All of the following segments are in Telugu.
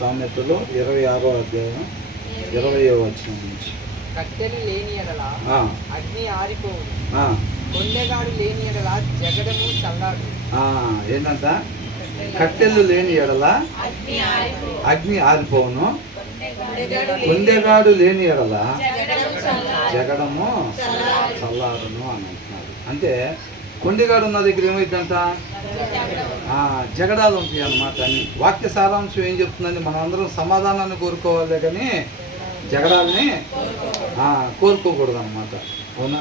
సామెతలు 26వ అధ్యాయం 20వ వచనం నుంచి. కట్టెలు లేని ఎడల అగ్ని ఆరిపోవు, కొండెగాడు లేని ఎడల జగడము చల్లాడు. ఏంటంట? కట్టెలు లేని ఎడల అగ్ని ఆరిపోవును, కొండెగాడు లేని ఎడల జగడము చల్లారును అని అంటున్నారు. అంటే కొండెగాడు ఉన్న దగ్గర ఏమైందంట? జగడాలు ఉంటాయి అన్నమాట. అని వాక్య సారాంశం ఏం చెప్తుందండి? మనం అందరం సమాధానాన్ని కోరుకోవాలి కానీ జగడాలని కోరుకోకూడదు అన్నమాట. అవునా?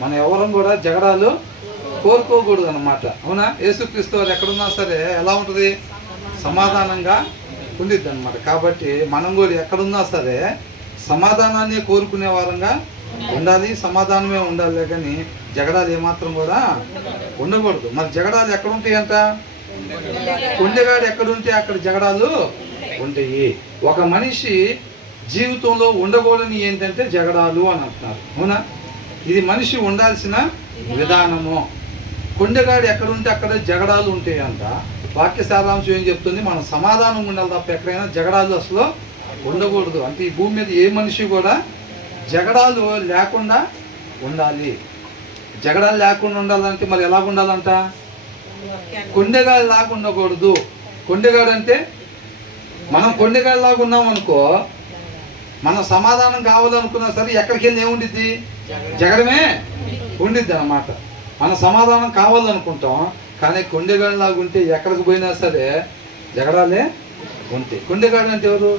మనం ఎవరం కూడా జగడాలు కోరుకోకూడదు అన్నమాట. అవునా? యేసుక్రీస్తు వారు ఎక్కడున్నా సరే ఎలా ఉంటుంది? సమాధానంగా ఉండిద్ది అనమాట. కాబట్టి మనం కూడా ఎక్కడున్నా సరే సమాధానాన్ని కోరుకునే వారంగా ఉండాలి, సమాధానమే ఉండాలి కానీ జగడాలు ఏమాత్రం కూడా ఉండకూడదు. మరి జగడాలు ఎక్కడ ఉంటాయంట? కొండెగాడు ఎక్కడుంటే అక్కడ జగడాలు ఉంటాయి. ఒక మనిషి జీవితంలో ఉండకూడని ఏంటంటే జగడాలు అని అంటున్నారు. అవునా? ఇది మనిషి ఉండాల్సిన విధానము. కొండెగాడు ఎక్కడుంటే అక్కడ జగడాలు ఉంటాయి అంట. వాక్య సారాంశం ఏం చెప్తుంది? మనం సమాధానం ఉండాలి తప్ప ఎక్కడైనా జగడాలు అసలు ఉండకూడదు. అంటే ఈ భూమి మీద ఏ మనిషి కూడా జగడాలు లేకుండా ఉండాలి. జగడాలు లేకుండా ఉండాలంటే మరి ఎలా ఉండాలంట? కొండెగాడు లాగా ఉండకూడదు. కొండెగాడు అంటే మనం కొండెగాడు లాగా ఉన్నాం అనుకో, మనం సమాధానం కావాలనుకున్నా సరే ఎక్కడికి వెళ్ళి ఏముండిద్ది? జగడమే ఉండిద్ది అన్నమాట. మనం సమాధానం కావాలనుకుంటాం కానీ కొండెగాడు లాగా ఉంటే ఎక్కడికి పోయినా సరే జగడాలే ఉంటాయి. కొండెగాడు అంటే ఎవరు?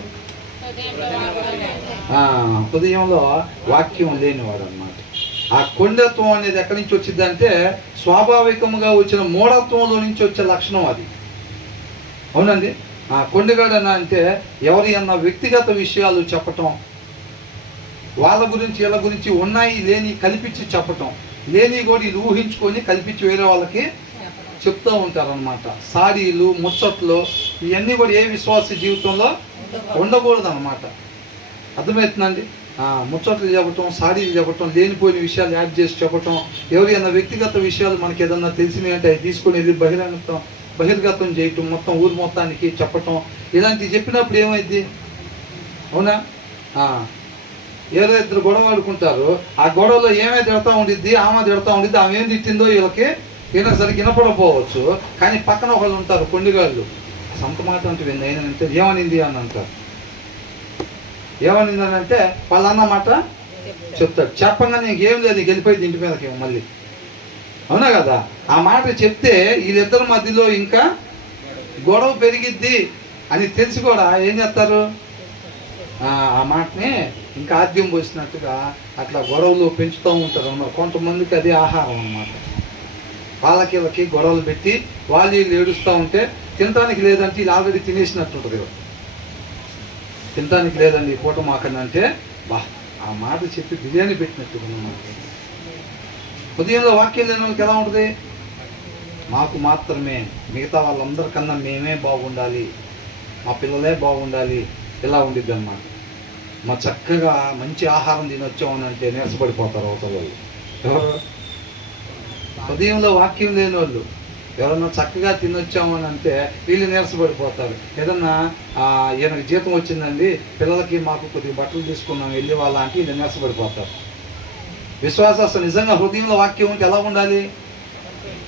హృదయంలో వాక్యం లేనివాడు అన్నమాట. ఆ కొండత్వం అనేది ఎక్కడి నుంచి వచ్చింది అంటే స్వాభావికంగా వచ్చిన మూఢత్వంలో నుంచి వచ్చే లక్షణం అది. అవునండి. కొండగాడు అంటే ఎవరి అన్న వ్యక్తిగత విషయాలు చెప్పటం, వాళ్ళ గురించి వీళ్ళ గురించి ఉన్నాయి లేని కల్పించి చెప్పటం, లేని కూడా వీళ్ళు ఊహించుకొని కల్పించి వేరే వాళ్ళకి చెప్తూ ఉంటారనమాట. సాడీలు ముచ్చట్లు ఇవన్నీ కూడా ఏ విశ్వాస జీవితంలో ఉండకూడదు అన్నమాట. అర్థమవుతుందండి? ముచ్చట్లు చెప్పటం, సాడీలు చెప్పటం, లేనిపోయిన విషయాలు యాడ్ చేసి చెప్పటం, ఎవరైనా వ్యక్తిగత విషయాలు మనకి ఏదన్నా తెలిసినవి అంటే అవి తీసుకొని వెళ్ళి బహిర్గతం చేయటం, మొత్తం ఊరు మొత్తానికి చెప్పటం, ఇలాంటివి చెప్పినప్పుడు ఏమైంది? అవునా? ఏదో ఇద్దరు గొడవ ఆడుకుంటారు. ఆ గొడవలో ఏమే తిడతా ఉండిద్ది, ఆమె తిడతా ఉండిద్ది. ఆమె ఏం తిట్టిందో వీళ్ళకి సరికి వినపడకపోవచ్చు కానీ పక్కన ఒకళ్ళు ఉంటారు కొండిగాళ్ళు. సొంత మాట అంటే అయినంటే ఏమనింది అని అంటారు. ఏమనిందని అంటే వాళ్ళన్న మాట చెప్తాడు. చెప్పంగా నీకు ఏం లేదు, నీకు వెళ్ళిపోయింది ఇంటి మీదకి మళ్ళీ. అవునా కదా? ఆ మాట చెప్తే వీళ్ళిద్దరి మధ్యలో ఇంకా గొడవ పెరిగిద్ది అని తెలిసి కూడా ఏం చేస్తారు? ఆ మాటని ఇంకా ఆద్యం పోసినట్టుగా అట్లా గొడవలు పెంచుతూ ఉంటారు అన్నమాట. కొంతమందికి అది ఆహారం అన్నమాట. వాళ్ళకి వీళ్ళకి గొడవలు పెట్టి వాళ్ళు వీళ్ళు ఏడుస్తూ ఉంటే తినటానికి లేదంటే వీళ్ళు ఆల్రెడీ తినేసినట్టు ఉంటుంది. తినటానికి లేదండి పూట మాకనంటే ఆ మాట చెప్పి బిర్యానీ పెట్టినట్టు అన్నమాట. ఉదయంలో వాక్యం లేని వాళ్ళకి ఎలా ఉంటుంది? మాకు మాత్రమే, మిగతా వాళ్ళందరికన్నా మేమే బాగుండాలి, మా పిల్లలే బాగుండాలి, ఇలా ఉండిద్ది అన్నమాట. మా చక్కగా మంచి ఆహారం తినొచ్చామని అంటే నీరసపడిపోతారు అవతల వాళ్ళు. ఎవరు? ఉదయంలో వాక్యం లేని వాళ్ళు. ఎవరన్నా చక్కగా తినొచ్చామని అంటే వీళ్ళు నీరసపడిపోతారు. ఏదన్నా ఈయనకి జీతం వచ్చిందండి, పిల్లలకి మాకు కొద్దిగా బట్టలు తీసుకున్నాం వెళ్ళి వాళ్ళ అంటే వీళ్ళు నీరసపడిపోతారు. విశ్వాసం అసలు నిజంగా హృదయంలో వాక్యం ఉంటే ఎలా ఉండాలి?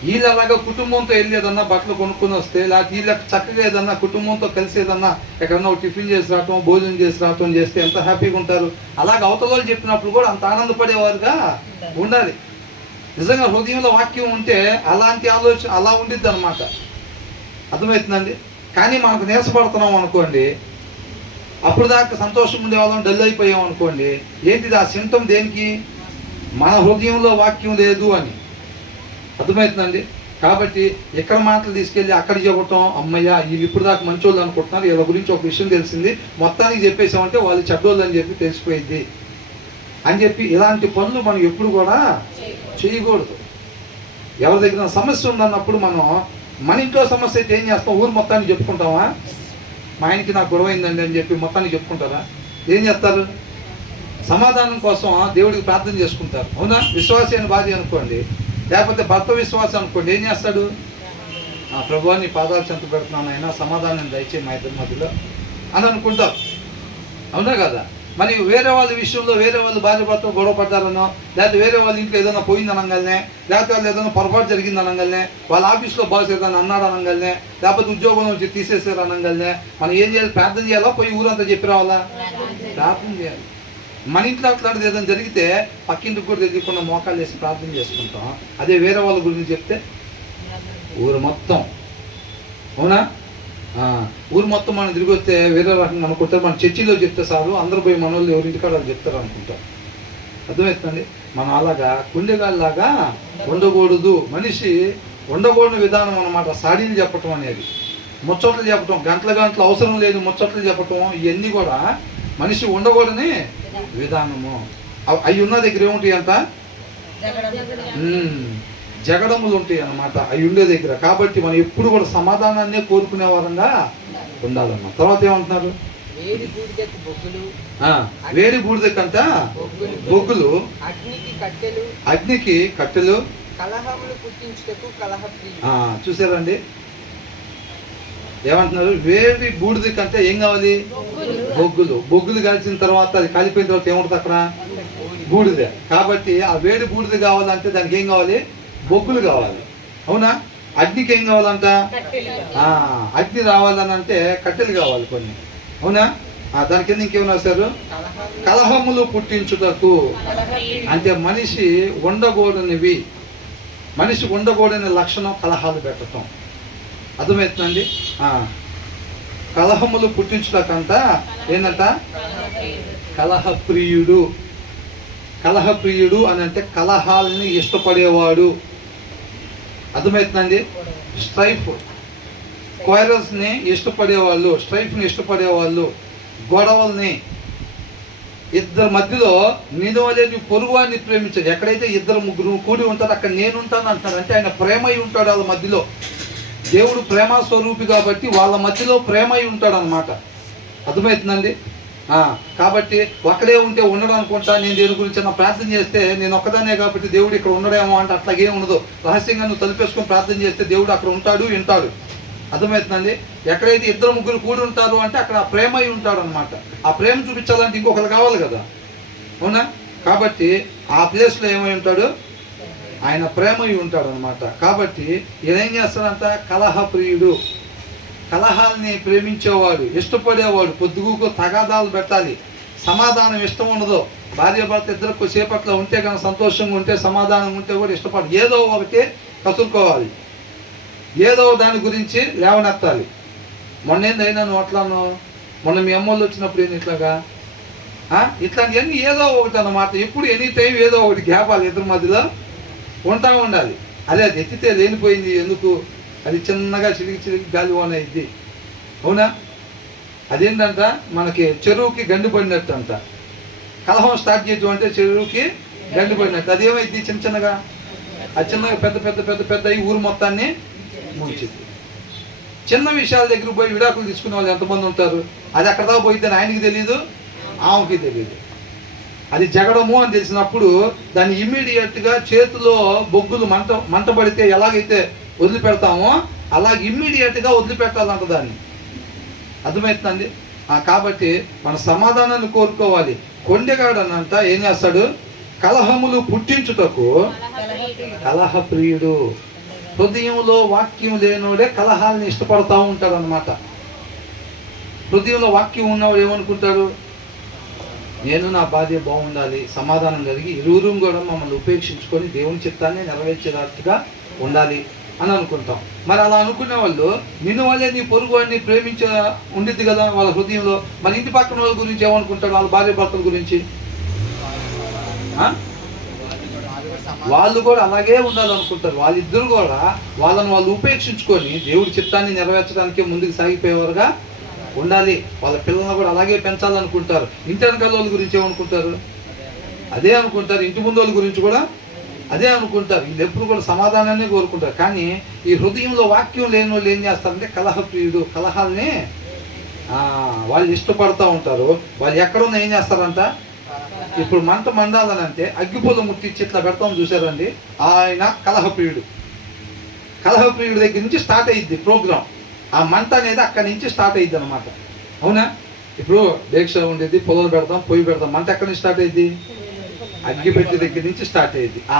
వీళ్ళు అలాగా కుటుంబంతో వెళ్ళి ఏదన్నా బట్టలు కొనుక్కొని వస్తే, లేకపోతే వీళ్ళకి చక్కగా ఏదన్నా కుటుంబంతో కలిసి ఏదన్నా ఎక్కడన్నా టిఫిన్ చేసి రావటం, భోజనం చేసి రావటం చేస్తే ఎంత హ్యాపీగా ఉంటారు. అలాగే అవతల వాళ్ళు చెప్పినప్పుడు కూడా అంత ఆనందపడేవారుగా ఉండాలి. నిజంగా హృదయంలో వాక్యం ఉంటే అలాంటి ఆలోచన అలా ఉండిద్ది అనమాట. అర్థమవుతుందండి? కానీ మనకు నీరసపడుతున్నాం అనుకోండి, అప్పుడు దాకా సంతోషం ఉండేవాళ్ళం డల్ అయిపోయాం అనుకోండి, ఏంటిది ఆ సింటమ్? దేనికి? మన హృదయంలో వాక్యం లేదు అని. అర్థమవుతుందండి? కాబట్టి ఇక్కడ మాటలు తీసుకెళ్ళి అక్కడ చెప్పటం, అమ్మయ్య వీళ్ళు ఇప్పుడు దాకా మంచోళ్ళు అనుకుంటున్నారు, వీళ్ళ గురించి ఒక విషయం తెలిసింది, మొత్తానికి చెప్పేసామంటే వాళ్ళు చెడ్డోళ్ళు అని చెప్పి తెలిసిపోయింది అని చెప్పి ఇలాంటి పనులు మనం ఎప్పుడు కూడా చేయకూడదు. ఎవరి దగ్గర సమస్య ఉందన్నప్పుడు మనం మన ఇంట్లో సమస్య అయితే ఏం చేస్తాం? ఊరు మొత్తానికి చెప్పుకుంటామా? మా ఆయనకి నాకు గొడవ అయిందండి అని చెప్పి మొత్తానికి చెప్పుకుంటారా? ఏం చేస్తారు? సమాధానం కోసం దేవుడికి ప్రార్థన చేసుకుంటారు. అవునా? విశ్వాసి అని భార్య అనుకోండి, లేకపోతే భర్త విశ్వాసం అనుకోండి, ఏం చేస్తాడు? ప్రభువా నీ పాదాలు చెంత పెడుతున్నాను అయినా సమాధానం దయచేయి మా ఇద్దరి మధ్యలో అని అనుకుంటారు. అవునా కదా? మరి వేరే వాళ్ళ విషయంలో వేరే వాళ్ళు భార్య భర్తలు గొడవ పడ్డారనో, లేకపోతే వేరే వాళ్ళ ఇంట్లో ఏదైనా పోయింది అనగానే, లేకపోతే వాళ్ళు ఏదైనా పొరపాటు జరిగింది అనగానే, వాళ్ళ ఆఫీస్లో బాస్ ఏదైనా అన్నాడు అనగానే, లేకపోతే ఉద్యోగం నుంచి తీసేసారు అనగానే, మనం ఏం చేయాలి? ప్రార్థన చేయాలా? పోయి ఊరంతా చెప్పి రావాలా? ప్రార్థన చేయాలి. మన ఇంట్లో అట్లాంటిది ఏదైనా జరిగితే పక్కింటికి కూడా తెలియకుండా మోకాలు వేసి ప్రార్థన చేసుకుంటాం. అదే వేరే వాళ్ళ గురించి చెప్తే ఊరు మొత్తం, అవునా, ఊరు మొత్తం మనం తిరిగి వస్తే వేరే రకంగా అనుకుంటారు. మన చర్చిలో చెప్తే సారు అందరూ పోయి మన వాళ్ళు ఎవరింటికాడ వాళ్ళు చెప్తారు అనుకుంటాం. అర్థమవుతుందండి? మనం అలాగా కుండెగాళ్ళలాగా ఉండకూడదు. మనిషి ఉండకూడని విధానం అన్నమాట సాడీలు చెప్పటం అనేది, ముచ్చట్లు చెప్పటం, గంటల అవసరం లేని ముచ్చట్లు చెప్పటం, ఇవన్నీ కూడా మనిషి ఉండకూడని విధానము. అవి ఉన్న దగ్గర ఏముంటాయి అంట? జగడములు ఉంటాయి అన్నమాట అవి ఉండే దగ్గర. కాబట్టి మనం ఎప్పుడు కూడా సమాధానాన్ని కోరుకునే వారంగా ఉండాలన్నమాట. తర్వాత ఏమంటున్నారు? వేడి బూడిదకంట బొగ్గులు, అగ్నికి కట్టెలు, చూసారండి ఏమంటున్నారు? వేడి బూడిద కంటే ఏం కావాలి? బొగ్గులు కాల్చిన తర్వాత అది కాలిపోయిన తర్వాత ఏముంటుంది అక్కడ? బూడిద. కాబట్టి ఆ వేడి బూడిద కావాలంటే దానికి ఏం కావాలి? బొగ్గులు కావాలి. అవునా? అగ్నికి ఏం కావాలంట? అగ్ని రావాలని అంటే కట్టెలు కావాలి కొన్ని. అవునా? దాని కింద ఇంకేమైనా రాశారు? కలహములు పుట్టించుటకు. అంటే మనిషి ఉండకూడనివి, మనిషి ఉండకూడని లక్షణం కలహాలు పెట్టడం. అర్థమవుతుందండి? కలహములు పుట్టించుటకంట ఏంటంట? కలహప్రియుడు. కలహప్రియుడు అని అంటే కలహాలని ఇష్టపడేవాడు. అర్థమవుతుందండి? క్వైరల్స్ని ఇష్టపడేవాళ్ళు, స్ట్రైఫ్ని ఇష్టపడేవాళ్ళు, గొడవల్ని. ఇద్దరి మధ్యలో నిలవలే నీ పొరుగువాడిని ప్రేమించాడు. ఎక్కడైతే ఇద్దరు ముగ్గురు కూడి ఉంటారో అక్కడ నేనుంటాను అంటాడు. అంటే ఆయన ప్రేమై ఉంటాడు వాళ్ళ మధ్యలో. దేవుడు ప్రేమ స్వరూపి కాబట్టి వాళ్ళ మధ్యలో ప్రేమై ఉంటాడు అన్నమాట. అర్థమవుతుందండి? కాబట్టి ఒక్కడే ఉంటే ఉండడం అనుకుంటా. నేను దేని గురించి నా ప్రార్థన చేస్తే నేను ఒక్కదానే కాబట్టి దేవుడు ఇక్కడ ఉండడేమో అంటే అట్లాగే ఉండదు. రహస్యంగా నువ్వు తలుపేసుకొని ప్రార్థన చేస్తే దేవుడు అక్కడ ఉంటాడు, వింటాడు. అర్థమవుతుందండి? ఎక్కడైతే ఇద్దరు ముగ్గురు కూడి ఉంటారు అంటే అక్కడ ఆ ప్రేమై ఉంటాడు అనమాట. ఆ ప్రేమ చూపించాలంటే ఇంకొకరు కావాలి కదా, అవునా? కాబట్టి ఆ ప్లేస్లో ఏమై ఉంటాడు? ఆయన ప్రేమై ఉంటాడు అనమాట. కాబట్టి ఏం చేస్తాడంట? కలహప్రియుడు. కలహాలని ప్రేమించేవాడు, ఇష్టపడేవాడు. పొద్దుగుకు తగాదాలు పెట్టాలి, సమాధానం ఇష్టం ఉండదు. భార్య భర్త ఇద్దరు సేపట్లో ఉంటే కనుక సంతోషంగా ఉంటే, సమాధానం ఉంటే కూడా ఇష్టపడి ఏదో ఒకటి కసురుకోవాలి, ఏదో దాని గురించి లేవనెత్తాలి. మొన్న ఏందైనా నువ్వు అట్లాను, మొన్న మీ అమ్మోళ్ళు వచ్చినప్పుడు ఏంది ఇట్లాగా ఇట్లాంటివన్నీ ఏదో ఒకటి అన్నమాట. ఎప్పుడు ఎనీ టైం ఏదో ఒకటి గ్యాపాలి ఇద్దరి మధ్యలో ఉంటా ఉండాలి. అదే అది ఎత్తితే లేనిపోయింది ఎందుకు? అది చిన్నగా చిరిగి గాలి ఓన్ అయింది. అవునా? అదేంటంట మనకి చెరువుకి గండి పడినట్టు అంట. కలహం స్టార్ట్ చేయటం అంటే చెరువుకి గండి పడినట్టు. అదేమైంది? చిన్నగా అది చిన్నగా పెద్ద పెద్ద పెద్ద పెద్ద ఈ ఊరు మొత్తాన్ని ముంచింది. చిన్న విషయాల దగ్గర పోయి విడాకులు తీసుకునే వాళ్ళు ఎంతమంది ఉంటారు? అది అక్కడ దాకా పోయిద్దని ఆయనకి తెలియదు, ఆమెకి తెలియదు. అది జగడము అని తెలిసినప్పుడు దాన్ని ఇమ్మీడియట్గా చేతిలో బొగ్గులు మంట పడితే ఎలాగైతే వదిలిపెడతామో అలాగే ఇమ్మీడియట్గా వదిలిపెట్టాలంట దాన్ని. అర్థమవుతుందండి? కాబట్టి మన సమాధానాన్ని కోరుకోవాలి. కొండెగాడనంట ఏం చేస్తాడు? కలహములు పుట్టించుటకు కలహప్రియుడు. హృదయంలో వాక్యం లేనోడే కలహాలని ఇష్టపడతా ఉంటాడు అనమాట. హృదయంలో వాక్యం ఉన్నవాడు ఏమనుకుంటాడు? నేను నా భార్య బాగుండాలి, సమాధానం కలిగి ఇరువురు కూడా మమ్మల్ని ఉపేక్షించుకొని దేవుని చిత్తాన్ని నెరవేర్చేటట్టుగా ఉండాలి అని అనుకుంటాం. మరి అలా అనుకునే వాళ్ళు నిన్ను వాళ్ళే నీ పొరుగు వాడిని ప్రేమించే ఉండిద్ది కదా వాళ్ళ హృదయంలో. మరి ఇంటి పక్కన వాళ్ళ గురించి ఏమనుకుంటాడు? వాళ్ళ భార్య భర్తల గురించి వాళ్ళు కూడా అలాగే ఉండాలనుకుంటారు. వాళ్ళిద్దరు కూడా వాళ్ళని వాళ్ళు ఉపేక్షించుకొని దేవుడి చిత్తాన్ని నెరవేర్చడానికి ముందుకు సాగిపోయేవారుగా ఉండాలి. వాళ్ళ పిల్లలను కూడా అలాగే పెంచాలనుకుంటారు. ఇంటి వెనకాల వాళ్ళ గురించి ఏమనుకుంటారు? అదే అనుకుంటారు. ఇంటి ముందు వాళ్ళ గురించి కూడా అదే అనుకుంటారు. వీళ్ళు ఎప్పుడు కూడా సమాధానాన్ని కోరుకుంటారు. కానీ ఈ హృదయంలో వాక్యం లేని వాళ్ళు ఏం చేస్తారంటే కలహప్రియుడు. కలహాల్ని వాళ్ళు ఇష్టపడుతూ ఉంటారు. వాళ్ళు ఎక్కడున్నా ఏం చేస్తారంట? ఇప్పుడు మంట మండాలని అంటే అగ్గిపొల ముట్టించి ఇట్లా పెడతాం చూసారండి, ఆయన కలహప్రియుడు. కలహప్రియుడి దగ్గర నుంచి స్టార్ట్ అయ్యిద్ది ప్రోగ్రాం. ఆ మంట అనేది అక్కడి నుంచి స్టార్ట్ అయ్యిద్ది అనమాట. అవునా? ఇప్పుడు దీక్ష ఉండేది, పొలలు పెడతాం, పొయ్యి పెడతాం, మంట ఎక్కడి నుంచి స్టార్ట్ అయ్యిద్ది? అగ్గిపెట్టి దగ్గర నుంచి స్టార్ట్ అయ్యిద్ది. ఆ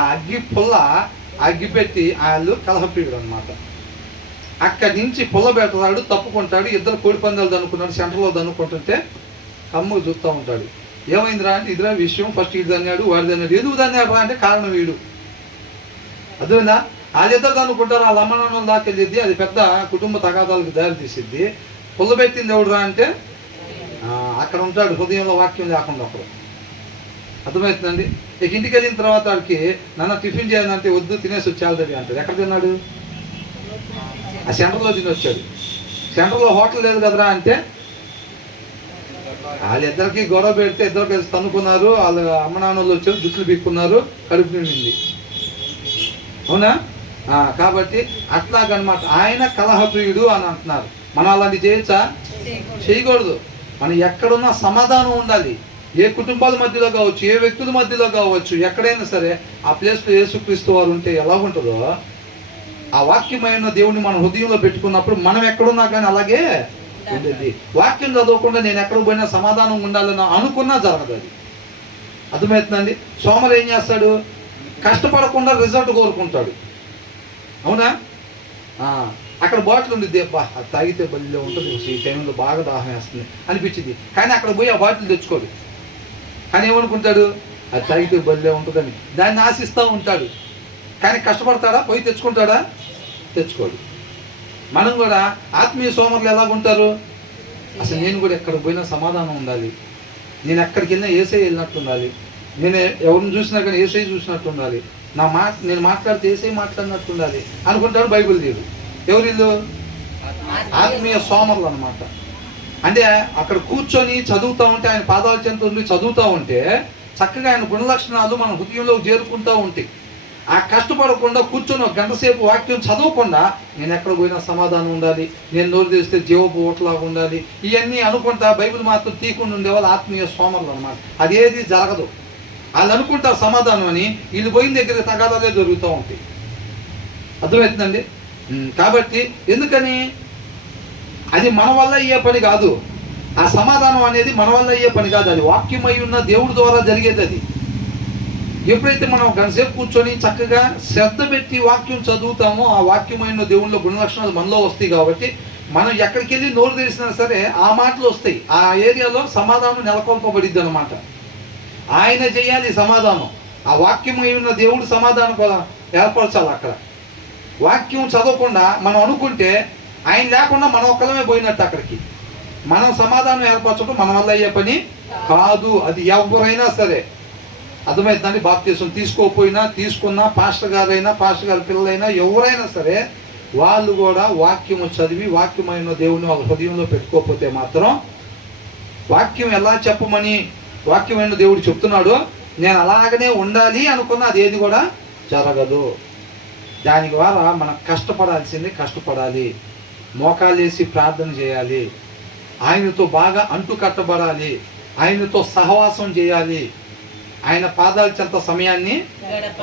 అగ్గిపెట్టి వాళ్ళు కలహప్రియుడు అనమాట. అక్కడి నుంచి పొల పెడతాడు, తప్పుకుంటాడు, ఇద్దరు కోడి పందాలు దనుకున్నాడు, సెంటర్లో దనుకుంటుంటే కమ్ముకు చూస్తూ ఉంటాడు. ఏమైందిరా అంటే, ఇదిరా విషయం, ఫస్ట్ ఇది అన్నాడు, వాడిది అన్నాడు. ఎందుకు దన్నాడు రా అంటే కారణం వీడు. అర్థమైందా? వాళ్ళిద్దరు దనుకుంటారు, వాళ్ళ అమ్మ నాన్నల దాకా వెళ్ళిద్ది, అది పెద్ద కుటుంబ తగాదాలకు దారి తీసిద్ది. పొల్ల పెట్టింది ఎవడు రా అంటే అక్కడ ఉంటాడు, హృదయంలో వాక్యం లేకుండా ఒకడు. అర్థమవుతుందండి? ఇక ఇంటికి వెళ్ళిన తర్వాత వాడికి నాన్న టిఫిన్ చేయాలంటే వద్దు, తినేసి వచ్చేది అంటాడు. ఎక్కడ తిన్నాడు? ఆ సెంటర్లో తిని వచ్చాడు. సెంటర్లో హోటల్ లేదు కదరా అంటే వాళ్ళిద్దరికి గొడవ పెడితే ఇద్దరు కలిసి తన్నుకున్నారు, వాళ్ళ అమ్మ నాన్నలు వచ్చారు, జుట్లు పీక్కున్నారు, కడుపు నిండింది. అవునా? కాబట్టి అట్లాగనమాట. ఆయన కలహప్రియుడు అని అంటున్నారు. మనం అలాంటి చేయొచ్చా? చేయకూడదు. మనం ఎక్కడున్నా సమాధానం ఉండాలి. ఏ కుటుంబాల మధ్యలో కావచ్చు, ఏ వ్యక్తుల మధ్యలో కావచ్చు, ఎక్కడైనా సరే ఆ ప్లేస్లో యేసుక్రీస్తు వారు ఉంటే ఎలా ఉంటుందో, ఆ వాక్యమైన దేవుడిని మన హృదయంలో పెట్టుకున్నప్పుడు మనం ఎక్కడున్నా కానీ అలాగే ఉండేది. వాక్యం చదవకుండా నేను ఎక్కడ పోయినా సమాధానం ఉండాలని అనుకున్నా జరగదు అది. అర్థమవుతుందండి? సోమరు ఏం చేస్తాడు? కష్టపడకుండా రిజల్ట్ కోరుకుంటాడు. అవునా? అక్కడ బాటిల్ ఉంది, దేబ్బా అది తాగితే బలిలో ఉంటుంది, ఈ టైంలో బాగా దాహం వేస్తుంది అనిపించింది, కానీ అక్కడ పోయి ఆ బాటిల్ తెచ్చుకోడు. కానీ ఏమనుకుంటాడు? అది తాగితే బలిలో ఉంటుందని దాన్ని ఆశిస్తూ ఉంటాడు. కానీ కష్టపడతాడా? పోయి తెచ్చుకుంటాడా? తెచ్చుకోడు. మనం కూడా ఆత్మీయ సోమరులు ఎలాగుంటారు? అసలు నేను కూడా ఎక్కడికి పోయినా సమాధానం ఉండాలి, నేను ఎక్కడికి వెళ్ళినా ఏసై వెళ్ళినట్టు ఉండాలి, నేను ఎవరిని చూసినా కానీ ఏసై చూసినట్టు ఉండాలి, నేను మాట్లాడితే ఏసై మాట్లాడినట్టు ఉండాలి అనుకుంటాడు. బైబిల్ తీరు ఎవరు వీళ్ళు? ఆత్మీయ సోమరులు అనమాట. అంటే అక్కడ కూర్చొని చదువుతూ ఉంటే, ఆయన పాదాల చెంత ఉండి చదువుతూ ఉంటే చక్కగా ఆయన గుణలక్షణాలు మన హృదయంలో చేరుకుంటూ ఉంటాయి. ఆ కష్టపడకుండా కూర్చొని ఒక గంట సేపు వాక్యం చదవకుండా నేను ఎక్కడ పోయినా సమాధానం ఉండాలి, నేను నోరు తెస్తే జీవపు ఓట్లాగా ఉండాలి, ఇవన్నీ అనుకుంటా బైబిల్ మాత్రం తీయకుండా ఉండేవాళ్ళు ఆత్మీయ సోమరులు అనమాట. అదేది జరగదు. వాళ్ళు అనుకుంటారు సమాధానం అని, వీళ్ళు పోయిన దగ్గర తగాదాలే జరుగుతూ ఉంటాయి. అర్థమవుతుందండి? కాబట్టి ఎందుకని? అది మన వల్ల అయ్యే పని కాదు. ఆ సమాధానం అనేది మన వల్ల అయ్యే పని కాదు, అది వాక్యమై ఉన్న దేవుడి ద్వారా జరిగేది. అది ఎప్పుడైతే మనం గంటసేపు కూర్చొని చక్కగా శ్రద్ధ పెట్టి వాక్యం చదువుతామో, ఆ వాక్యమైన దేవుళ్ళ గుణలక్షణాలు మనలో వస్తాయి. కాబట్టి మనం ఎక్కడికి వెళ్ళి నోరు తెరిచినా సరే ఆ మాటలు వస్తాయి. ఆ ఏరియాలో సమాధానం నెలకొల్పబడిద్ది అనమాట. ఆయన చేయాలి సమాధానం. ఆ వాక్యమై ఉన్న దేవుడు సమాధానం ఏర్పరచాలి. అక్కడ వాక్యం చదవకుండా మనం అనుకుంటే ఆయన లేకుండా మనం ఒక్కలమే పోయినట్టు. అక్కడికి మనం సమాధానం ఏర్పరచడం మన వల్ల అయ్యే పని కాదు. అది ఎవరైనా సరే. అర్థమవుతుందండి? బాప్తిసం తీసుకోకపోయినా, తీసుకున్నా, పాస్టర్ గారైనా, పాస్టర్ గారి పిల్లలైనా, ఎవరైనా సరే వాళ్ళు కూడా వాక్యము చదివి వాక్యమైన దేవుని వాళ్ళ హృదయంలో పెట్టుకోకపోతే మాత్రం, వాక్యం ఎలా చెప్పమని వాక్యమైన దేవుడు చెప్తున్నాడో నేను అలాగనే ఉండాలి అనుకున్నా అది ఏది కూడా జరగదు. దాని ద్వారా మనం కష్టపడాల్సింది కష్టపడాలి, మోకాలేసి ప్రార్థన చేయాలి, ఆయనతో బాగా అంటు కట్టబడాలి, ఆయనతో సహవాసం చేయాలి, ఆయన పాదాల చెంత సమయాన్ని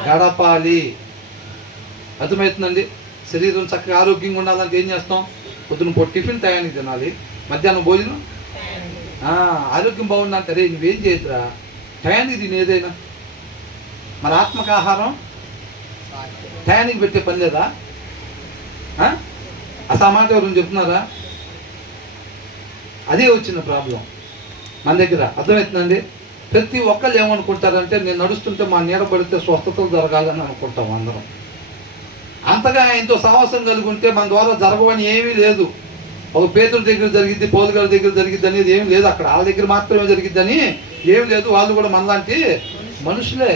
గడపాలి. అర్థమవుతుందండి? శరీరం చక్కగా ఆరోగ్యంగా ఉండాలంటే ఏం చేస్తాం? పొద్దున టిఫిన్ టయానికి తినాలి, మధ్యాహ్నం భోజనం ఆరోగ్యం బాగుందంటే అరే నువ్వేం చేయదురా టయానికి తిని ఏదైనా. మరి ఆత్మక ఆహారం టయానికి పెట్టే పని లేదా? అసలు మాట ఎవరు చెప్తున్నారా? అదే వచ్చిన ప్రాబ్లం మన దగ్గర. అర్థమవుతుందండి? ప్రతి ఒక్కళ్ళు ఏమనుకుంటారంటే నేను నడుస్తుంటే మా నీడ పడితే స్వస్థతలు జరగాలని అనుకుంటాం అందరం. అంతగా ఆయనతో సాహసం కలిగి ఉంటే మన ద్వారా జరగవని ఏమీ లేదు. ఒక పేతుల దగ్గర జరిగిద్ది, పౌలు గారి దగ్గర జరిగిద్ది అనేది ఏమి లేదు. అక్కడ వాళ్ళ దగ్గర మాత్రమే జరిగిద్దని ఏమి లేదు. వాళ్ళు కూడా మనలాంటి మనుషులే.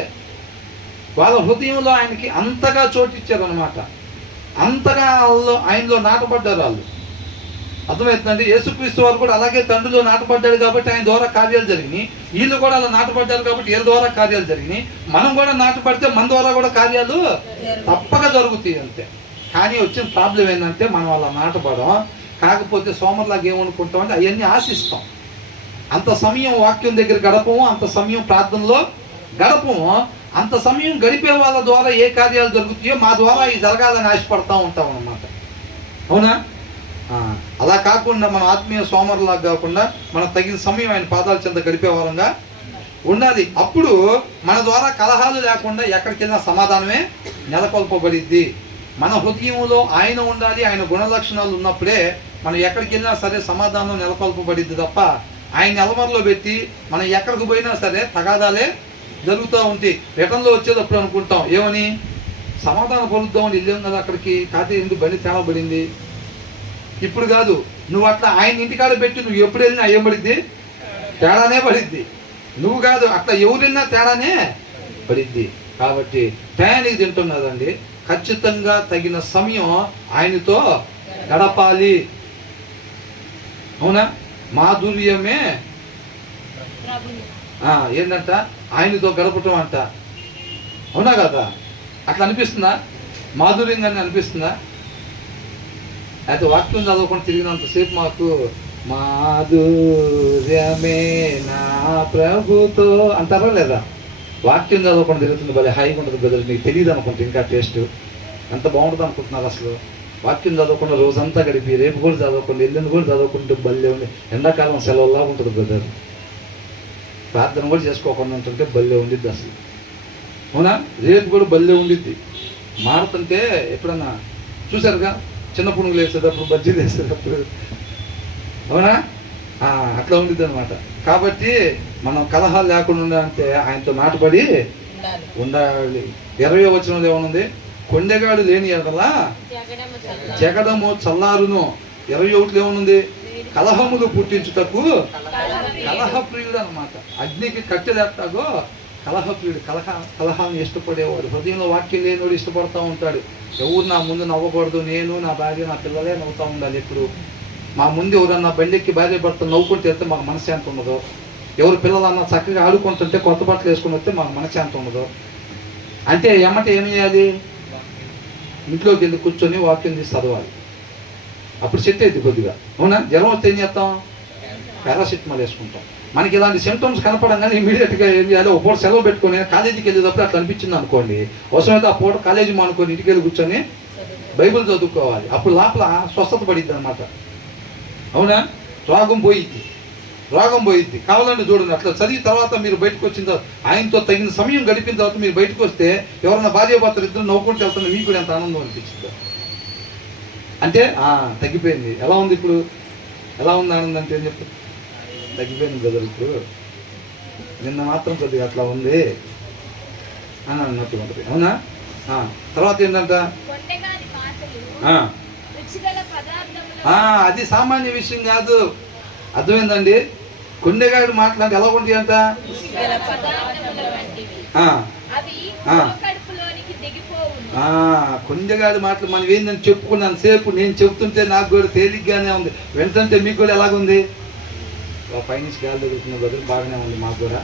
వాళ్ళ హృదయంలో ఆయనకి అంతగా చోటిచ్చారనమాట. అంతగా ఆయనలో నాటపడ్డారు వాళ్ళు. అర్థమవుతుందండి? యేసుక్రీస్తు వారు కూడా అలాగే తండ్రిలో నాటపడ్డాడు కాబట్టి ఆయన ద్వారా కార్యాలు జరిగినాయి. వీళ్ళు కూడా అలా నాటపడ్డారు కాబట్టి వీళ్ళ ద్వారా కార్యాలు జరిగినాయి. మనం కూడా నాటపడితే మన ద్వారా కూడా కార్యాలు తప్పక జరుగుతాయి అంతే. కానీ వచ్చిన ప్రాబ్లం ఏంటంటే మనం అలా నాటపడం. కాకపోతే సోమర్లాగా ఏమనుకుంటామంటే అవన్నీ ఆశిస్తాం. అంత సమయం వాక్యం దగ్గర గడపము, అంత సమయం ప్రార్థనలో గడపము. అంత సమయం గడిపే వాళ్ళ ద్వారా ఏ కార్యాలు జరుగుతాయో మా ద్వారా ఈ జరగాలని ఆశపడతా ఉంటాం అన్నమాట. అవునా? అలా కాకుండా మన ఆత్మీయ సోమరులాగా కాకుండా మనం తగిన సమయం ఆయన పాదాల చెంత గడిపే వాళ్ళంగా ఉండాలి. అప్పుడు మన ద్వారా కలహాలు లేకుండా ఎక్కడికి వెళ్ళినా సమాధానమే నెలకొల్పబడిద్ది. మన హృదయంలో ఆయన ఉండాలి, ఆయన గుణలక్షణాలు ఉన్నప్పుడే మనం ఎక్కడికి వెళ్ళినా సరే సమాధానం నెలకొల్పబడిద్ది తప్ప ఆయన నిలమరలో పెట్టి మనం ఎక్కడికి పోయినా సరే తగాదాలే జరుగుతూ ఉంటాయి. రిటర్న్లో వచ్చేటప్పుడు అనుకుంటాం ఏమని, సమాధానం పొందుతామని వెళ్ళాం కదా అక్కడికి, కాదే ఎందుకు బండి తేడా పడింది. ఇప్పుడు కాదు, నువ్వు అట్లా ఆయన ఇంటికాడ పెట్టి నువ్వు ఎప్పుడు వెళ్ళినా ఏం పడిద్ది, తేడానే పడిద్ది. నువ్వు కాదు, అట్లా ఎవరు వెళ్ళినా తేడానే పడిద్ది. కాబట్టి టయానికి తింటున్నదండి, ఖచ్చితంగా తగిన సమయం ఆయనతో గడపాలి. అవునా? మాధుర్యమే ఏంటంట, ఆయనతో గడపటం అంట. అవునా కదా? అట్లా అనిపిస్తుందా? మాధుర్యంగా అనిపిస్తుందా? అయితే వాక్యం చదవకుండా తిరిగినంతసేపు మాకు మాధుర్యమే నా ప్రభుతో అంటారా లేదా? వాక్యం చదవకుండా తిరుగుతుంది భలే హాయిగా ఉంటుంది బ్రదర్. మీకు తెలియదు అనుకుంటే ఇంకా టేస్ట్ ఎంత బాగుంటుంది అనుకుంటున్నారు. అసలు వాక్యం చదవకుండా రోజంతా గడిపి రేపు కూడా చదవకుండా ఎల్లుండి కూడా చదవకుంటే భలే ఉంది. ఎండాకాలం సెలవులా ఉంటుంది బ్రదర్. ప్రార్థన కూడా చేసుకోకుండా ఉంటుంటే భలే ఉండిద్ది అసలు. అవునా? రేపు కూడా భలే ఉండిద్ది. మారుతుంటే ఎప్పుడన్నా చూసారుగా, చిన్న పునుగులు వేసేటప్పుడు, బజ్జీలు వేసేటప్పుడు. అవునా? అట్లా ఉండిద్ది అనమాట. కాబట్టి మనం కలహాలు లేకుండా అంటే ఆయనతో నాటుబడి ఉండాలి. 20వ వచనంలో ఏమనుంది? కొండెగాడు లేని ఎడల జగడము చల్లారును. 21లో ఏమనుంది? కలహములు పుట్టించుటకు కలహప్రియుడు అనమాట. అగ్నికి కట్టెలేస్తాగో కలహప్రియుడు. కలహాన్ని ఇష్టపడేవాడు. హృదయంలో వాక్యం లేనివాడు ఇష్టపడుతూ ఉంటాడు. ఎవరు నా ముందు నవ్వకూడదు, నేను నా భార్య నా పిల్లలే నవ్వుతూ ఉండాలి. ఎప్పుడు మా ముందు ఎవరన్నా బండెక్కి భార్య భర్త నవ్వుకుంటూ వెళ్తే మాకు మనశ్శాంతి ఉండదు. ఎవరు పిల్లలన్నా చక్కగా ఆడుకుంటుంటే కొత్త బట్టలు వేసుకుని వస్తే మాకు మనశ్శాంతి ఉండదు. అంటే ఏమంటే ఏం చేయాలి? ఇంట్లోకి వెళ్ళి కూర్చొని వాక్యం తీసి చదవాలి. అప్పుడు సెట్ అయింది కొద్దిగా. అవునా? జ్వరం వస్తే ఏం చేస్తాం? పారాసిటమాల్ వేసుకుంటాం. మనకి ఇలాంటి సిమ్టమ్స్ కనపడంగానే ఇమీడియట్గా ఏం చేయాలి? ఒక పూట సెలవు పెట్టుకొని కాలేజీకి వెళ్ళేటప్పుడు అట్లా అనిపించింది అనుకోండి, అవసరమైతే ఆ పూట కాలేజీ మానుకొని ఇంటికి వెళ్ళి కూర్చొని బైబిల్ చదువుకోవాలి. అప్పుడు లోపల స్వస్థత పడిద్ది అనమాట. అవునా? రోగం పోయిద్ది. కావాలంటే చూడండి, అట్లా చదివిన తర్వాత మీరు బయటకు వచ్చిన తర్వాత ఆయనతో తగిన సమయం గడిపిన తర్వాత మీరు బయటకు వస్తే ఎవరైనా భార్య భర్తలు ఇద్దరు నవ్వుకుంటూ వెళ్తున్నా మీకు కూడా ఎంత ఆనందం అనిపించింది. అంటే తగ్గిపోయింది. ఎలా ఉంది ఇప్పుడు? ఎలా ఉంది ఆనందం అంటే ఏం చెప్తారు? తగ్గిపోయింది బ్రదర్. ఇప్పుడు నిన్న మాత్రం కొద్దిగా అట్లా ఉంది అని అన్నట్టు ఉంటుంది. అవునా? తర్వాత ఏంటంట, అది సామాన్య విషయం కాదు. అర్థమైందండి? కొండెగాడు మాట్లాడి ఎలా ఉంటాయి అంట? కొండెగాడి మాటలు మనం ఏంటని చెప్పుకున్నాను సేపు. నేను చెప్తుంటే నాకు కూడా తేలిగ్గానే ఉంది, వెంటంటే మీకు కూడా ఎలాగుంది? పైనుంచి గాలి తగులుతున్న బదులు బాగానే ఉంది మాకు కూడా.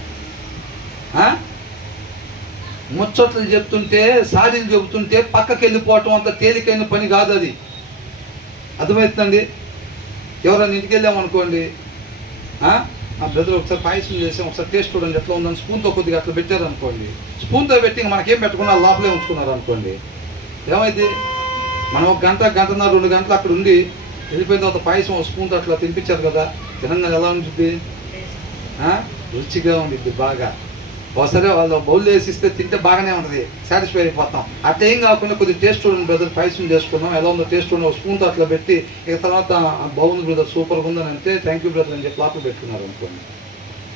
ముచ్చట్లు చెప్తుంటే, సాడీలు చెబుతుంటే పక్కకి వెళ్ళిపోవటం అంత తేలికైన పని కాదు అది. అర్థమవుతుందండి? ఎవరైనా ఇంటికి వెళ్ళామనుకోండి, మా బ్రదర్ ఒకసారి పాయసం చేసాం, ఒకసారి టేస్ట్ చూడండి ఎట్లా ఉందని స్పూన్తో కొద్దిగా అట్లా పెట్టారు అనుకోండి. స్పూన్తో పెట్టి మనకేం పెట్టకుండా లోపలే ఉంచుకున్నారు అనుకోండి, ఏమైంది? మనం 1 గంట, గంటన్నర, 2 గంటలు అక్కడ ఉండి వెళ్ళిపోయిన తర్వాత పాయసం ఒక స్పూన్తో అట్లా తినిపించారు కదా, తినంగా ఎలా ఉంటుంది? రుచిగా ఉండిద్ది బాగా. ఒకసారి వాళ్ళు బౌల్ వేసిస్తే తింటే బాగానే ఉంటుంది, సాటిస్ఫై అయిపోతాం. అట్లా ఏం కాకుండా కొద్దిగా టేస్ట్ చూడండి బ్రదర్, పాయసం చేసుకున్నాం, ఎలా ఉందో టేస్ట్ చూడండి, ఒక స్పూన్తో అట్లా పెట్టి ఇక తర్వాత బాగుంది బ్రదర్, సూపర్గా ఉందని అంటే థ్యాంక్ యూ బ్రదర్ అని చెప్పి లోపల పెట్టుకున్నారు అనుకోండి.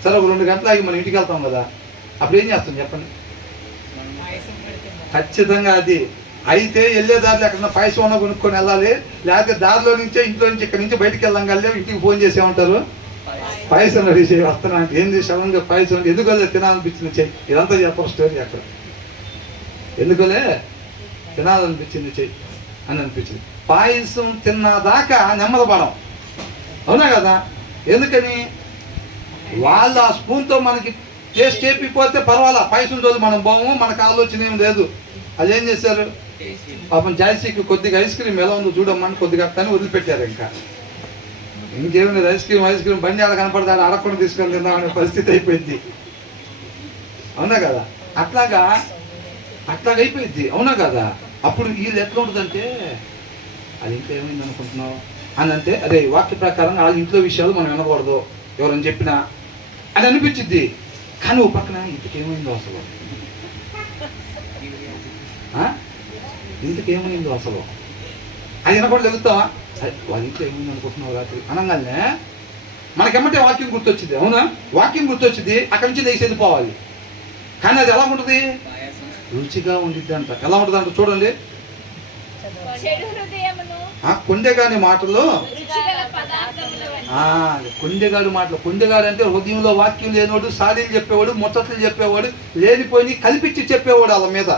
సరే ఒక 2 గంటలు ఆగి మనం ఇంటికి వెళ్తాం కదా, అప్పుడు ఏం చేస్తాం చెప్పండి? ఖచ్చితంగా అది అయితే వెళ్ళే దారిలో ఎక్కడన్నా పాయసం అన్నా కొనుక్కొని వెళ్ళాలి. లేకపోతే దారిలో నుంచే ఇంట్లో నుంచి ఇక్కడ నుంచి బయటికి వెళ్ళాం కదా, ఇంటికి ఫోన్ చేసేమంటారు, పాయసం రెడీ చేయి వస్తున్నా అంటే ఏంది సడన్గా పాయసం అంటే ఎందుకోలే తినాలనిపించింది చెయ్యి. ఇదంతా చెప్పరు స్టోరీ అక్కడ. ఎందుకోలే తినాలనిపించింది చెయ్యి అని అనిపించింది. పాయసం తిన్నదాకా నెమ్మదపడం. అవునా కదా? ఎందుకని? వాళ్ళు ఆ స్పూన్తో మనకి టేస్ట్ చెప్పిపోతే పర్వాలా, పాయసం రోజు మనం బాము, మనకు ఆలోచన ఏం లేదు. అదేం చేశారు పాపం, జాయిసీకి కొద్దిగా ఐస్ క్రీమ్ ఎలా ఉందో చూడమ్మని కొద్దిగా అట్టని వదిలిపెట్టారు. ఇంకేం లేదు, ఐస్ క్రీమ్ బండి ఆడ కనపడతాడు, అడగకుండా తీసుకొని తిందామనే పరిస్థితి అయిపోయింది. అవునా కదా? అట్లాగా అయిపోయింది, అవునా కదా? అప్పుడు వీళ్ళు ఎట్లా ఉంటుందంటే అది ఇంట్లో ఏమైంది అనుకుంటున్నావు అని అంటే, అదే వాక్య ప్రకారం వాళ్ళ ఇంట్లో విషయాలు మనం వినకూడదు ఎవరని చెప్పినా అని అనిపించింది. కానీ ఓ పక్కన ఇంతకేమైందో అసలు, ఇంతకేమైందో అసలు అది వినకూడదు వెళ్తావా, వాళ్ళ ఇంట్లో ఏమైంది అనుకుంటున్నావు రాత్రి అనగానే మనకెమ్మటే వాక్యం గుర్తొచ్చింది, అవునా? వాక్యం గుర్తొచ్చింది, అక్కడి నుంచి లేచి వెళ్ళిపోవాలి. కానీ అది ఎలా ఉంటుంది? రుచిగా ఉండిద్ది అంట. ఎలా ఉంటుంది అంట చూడండి. కొండెగాని మాటలు, కొండెగాడు మాటలు. కొండెగాడు అంటే హృదయంలో వాక్యం లేనివాడు, సాడీలు చెప్పేవాడు, ముచ్చట్లు చెప్పేవాడు, లేనిపోయి కల్పించి చెప్పేవాడు వాళ్ళ మీద.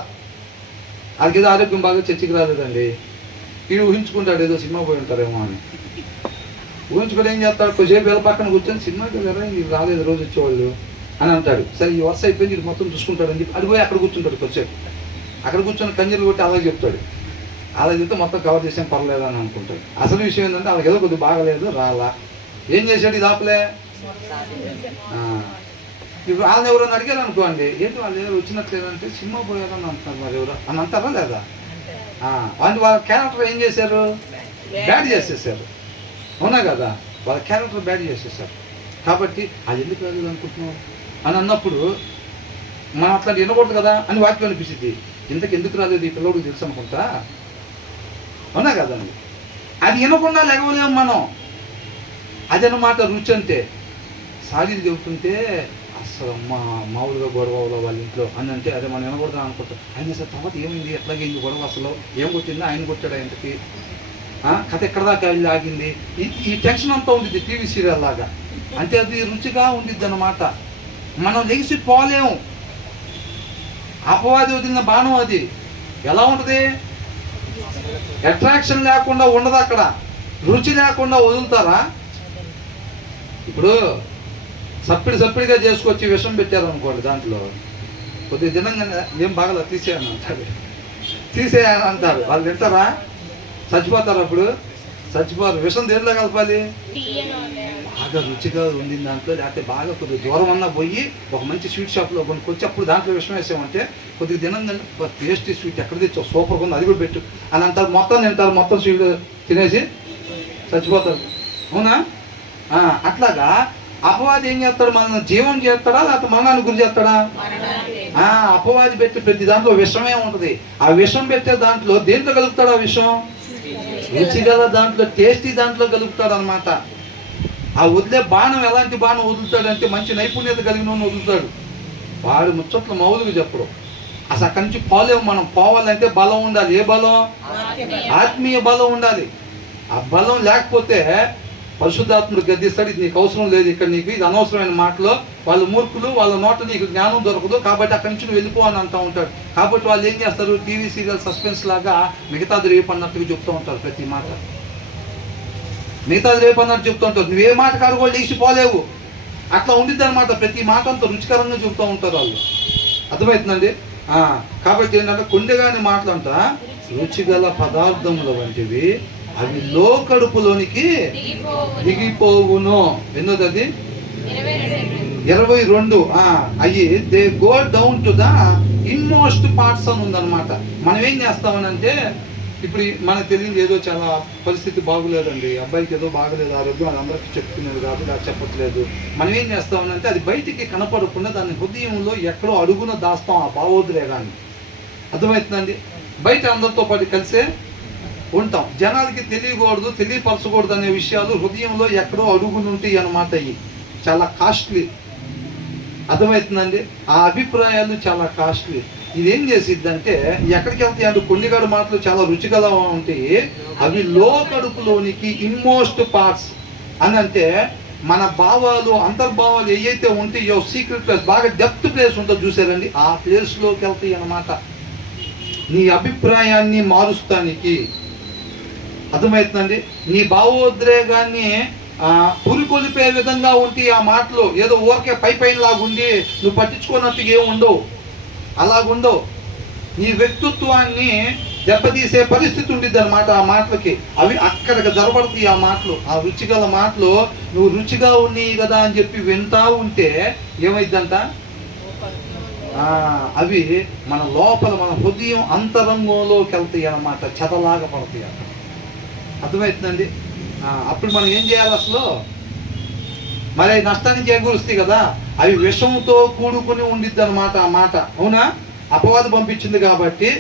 వాళ్ళకి ఏదో ఆరోగ్యం బాగా చర్చకి రాలేదండి, వీడు ఊహించుకుంటాడు ఏదో సినిమా పోయి ఉంటారేమో అని. ఊహించుకొని ఏం చేస్తాడు, కొద్దిసేపు వీళ్ళ పక్కన కూర్చొని సినిమాకి వెళ్ళరా ఇది రాలేదు రోజు వచ్చేవాళ్ళు అని అంటాడు. సరే ఈ వరుస అయిపోయింది, ఇది మొత్తం చూసుకుంటాడని చెప్పి అది పోయి అక్కడ కూర్చుంటాడు. కొద్దిసేపు అక్కడ కూర్చొని కంజీలు కొట్టి అలాగే చెప్తాడు. అలా చెప్తే మొత్తం కవర్ చేసాం పర్లేదు అని అనుకుంటాడు. అసలు విషయం ఏంటంటే వాళ్ళకి ఏదో కొద్దిగా బాగలేదు, రాలా. ఏం చేశాడు ఇది ఆపలే. ఇప్పుడు వాళ్ళని ఎవరైనా అడిగారు అనుకోండి, ఏంటి వాళ్ళు ఎవరు వచ్చినట్లేదంటే సినిమా పోయారని అంటున్నారు, మరి ఎవరు అని అంటారా లేదా? వాళ్ళ క్యారెక్టర్ ఏం చేశారు? బ్యాడ్ చేసేసారు, అవునా కదా? వాళ్ళ క్యారెక్టర్ బ్యాడ్ చేసేసారు. కాబట్టి అది ఎందుకు రాలేదు అనుకుంటున్నావు అని అన్నప్పుడు మనం అట్లా వినకూడదు కదా అని వాక్యం అనిపిస్తుంది. ఇంతకు ఎందుకు రాలేదు ఈ పిల్లడికి తెలుసు అనుకుంటా, అవునా కదండి? అది వినకుండా లేకపోలేము మనం. అదనమాట రుచి అంటే. సాడీలు చెబుతుంటే అసలు మామూలుగా గొడవ వాళ్ళ ఇంట్లో అని అంటే అదే మనం వినకూడదు అనుకుంటాం. ఆయన సార్ తర్వాత ఏమైంది, ఎట్లాగైంది గొడవ, అసలు ఏం కొట్టింది, ఆయన కొట్టాడు ఆయనకి, కథ ఎక్కడ దాకా వెళ్ళి ఆగింది, ఈ టెన్షన్ అంతా ఉండిద్ది టీవీ సీరియల్ లాగా. అంటే అది రుచిగా ఉండిద్ది అన్నమాట. మనం లెగిసి పోలేము. అపవాది వదిలిన బాణం అది ఎలా ఉంటుంది? అట్రాక్షన్ లేకుండా ఉండదు అక్కడ. రుచి లేకుండా వదులుతారా? ఇప్పుడు సప్పిడిగా చేసుకొచ్చి విషం పెట్టారు అనుకోండి, దాంట్లో కొద్దిగా దినంగా ఏం బాగా తీసేయని అంటాడు, తీసేయని అంటారు. వాళ్ళు తింటారా? చచ్చిపోతారు. అప్పుడు చచ్చిపోరు. విషం దేంట్లో కలపాలి? బాగా రుచిగా ఉంది దాంట్లో, లేకపోతే బాగా కొద్దిగా దూరం అన్నా పోయి ఒక మంచి స్వీట్ షాప్లో కొనుక్కొచ్చి అప్పుడు దాంట్లో విషం వేసామంటే కొద్దిగా తినందంటే టేస్టీ స్వీట్ ఎక్కడ తెచ్చావు, సూపర్గా ఉంది, అది కూడా పెట్టు అని అంటారు. మొత్తం తింటారు, మొత్తం స్వీట్ తినేసి చచ్చిపోతారు, అవునా? అట్లాగా అపవాది ఏం చేస్తాడు? మనం జీవం చేస్తాడా లేకపోతే మరణానికి గురి చేస్తాడా? అపవాది పెట్టి ప్రతి దాంట్లో విషమే ఉంటుంది. ఆ విషం పెట్టే దాంట్లో దేంట్లో కలుపుతాడు? ఆ విషం రుచి గల దాంట్లో, టేస్టీ దాంట్లో కలుపుతాడు అనమాట. ఆ వదిలే బాణం ఎలాంటి బాణం వదులుతాడంటే మంచి నైపుణ్యత కలిగిన వదులుతాడు. వాడు ముచ్చట్లు మౌలుగా చెప్పడు. అసలు అక్కడి నుంచి పోలేము మనం. పోవాలంటే బలం ఉండాలి. ఏ బలం? ఆత్మీయ బలం ఉండాలి. ఆ బలం లేకపోతే పరిశుద్ధాత్ముడు గద్దిస్తాడు, ఇది నీకు అవసరం లేదు, ఇక్కడ నీకు ఇది అనవసరమైన మాటలు, వాళ్ళు మూర్ఖులు, వాళ్ళ నోట నీకు జ్ఞానం దొరకదు, కాబట్టి అక్కడి నుంచి నువ్వు వెళ్ళిపో అని అంటూ ఉంటాడు. కాబట్టి వాళ్ళు ఏం చేస్తారు? టీవీ సీరియల్ సస్పెన్స్ లాగా మిగతాది రేపు అన్నట్టుగా చెప్తూ ఉంటారు. ప్రతి మాట మిగతాది రేపు అన్నట్టు చెప్తూ ఉంటారు. నువ్వే మాట కాడు కూడా లేచిపోలేవు. అట్లా ఉండిద్ది అనమాట. ప్రతి మాట అంతా రుచికరంగా చెప్తూ ఉంటారు వాళ్ళు. అర్థమవుతుందండి? కాబట్టి ఏంటంటే కొండెగాని మాటలంట రుచిగల పదార్థముల వంటివి, అవి లో కడుపులోనికి దిగిపోవును. ఎన్నోది అది? 22. అయ్యి they go down to the inmost parts అని ఉందన్నమాట. మనం ఏం చేస్తామనంటే, ఇప్పుడు మనకు తెలియదు ఏదో చాలా పరిస్థితి బాగులేదండి, అబ్బాయికి ఏదో బాగలేదు ఆరోగ్యం, అది అందరికీ చెప్పుకునేది కాదు, ఇలా చెప్పట్లేదు. మనం ఏం చేస్తామనంటే అది బయటికి కనపడకుండా దాన్ని హృదయంలో ఎక్కడో అడుగున దాస్తాం ఆ భావోద్రేగాన్ని. అర్థమవుతుందండి? బయట అందరితో పాటు కలిసే ఉంటాం. జనాలకి తెలియకూడదు, తెలియపరచకూడదు అనే విషయాలు హృదయంలో ఎక్కడో అడుగునుంటాయి అన్నమాట. ఇవి చాలా కాస్ట్లీ. అర్థమవుతుందండి? ఆ అభిప్రాయాలు చాలా కాస్ట్లీ. ఇదేం చేసిద్దంటే ఎక్కడికి వెళ్తాయి అంటే కొండెగాడు మాటలు చాలా రుచిగా ఉంటాయి. అవి లో కడుపులోనికి ఇన్మోస్ట్ పార్ట్స్ అని అంటే మన భావాలు, అంతర్భావాలు ఏవైతే ఉంటాయో సీక్రెట్ ప్లేస్, బాగా డెప్త్ ప్లేస్ ఉంటుందో చూసారండి, ఆ ప్లేస్లోకి వెళ్తాయి అన్నమాట. నీ అభిప్రాయాన్ని మారుస్తానికి. అర్థమవుతుందండి? నీ భావోద్రేగాన్ని పురికొలిపే విధంగా ఉంటాయి ఆ మాటలు. ఏదో ఊరికే పైన లాగుండి నువ్వు పట్టించుకున్నట్టుగా ఏమి ఉండవు, అలాగుండవు. నీ వ్యక్తిత్వాన్ని దెబ్బతీసే పరిస్థితి ఉండిద్ది అనమాట ఆ మాటలకి. అవి అక్కడికి జరబడతాయి ఆ మాటలు. ఆ రుచిగల మాటలు నువ్వు రుచిగా ఉన్నాయి కదా అని చెప్పి వింటా ఉంటే ఏమైందంట? అవి మన లోపల మన హృదయం అంతరంగంలోకి వెళ్తాయి అన్నమాట, చెదలాగా పడతాయి అక్కడ. అర్థమవుతుందండి? అప్పుడు మనం ఏం చేయాలి అసలు? మరి అవి నష్టాన్ని చేకూరుస్తాయి కదా, అవి విషంతో కూడుకుని ఉండిద్ది అన్నమాట ఆ మాట. అవునా? అపవాది పంపించింది కాబట్టి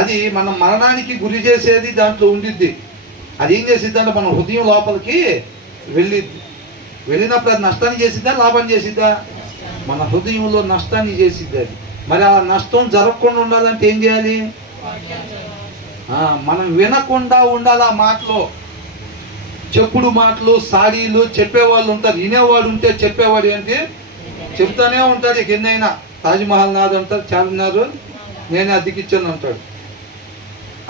అది మన మరణానికి గురి చేసేది దాంట్లో ఉండిద్ది. అది ఏం చేసిద్ది అంటే మన హృదయం లోపలికి వెళ్ళినప్పుడు అది నష్టాన్ని చేసిద్దా లాభాన్ని చేసిద్దా? మన హృదయంలో నష్టాన్ని చేసిద్ది అది. మరి ఆ నష్టం జరగకుండా ఉండాలంటే ఏం చేయాలి? మనం వినకుండా ఉండాలి. ఆ మాటలో చెప్పుడు మాటలు సాడీలు చెప్పేవాళ్ళు ఉంటారు, వినేవాడు ఉంటే చెప్పేవాడు ఏంటి చెప్తానే ఉంటాడు. ఇక ఎన్నైనా తాజ్మహల్ నాది అంటారు, చార్మినార్ నేనే అద్దెకిచ్చాను అంటాడు.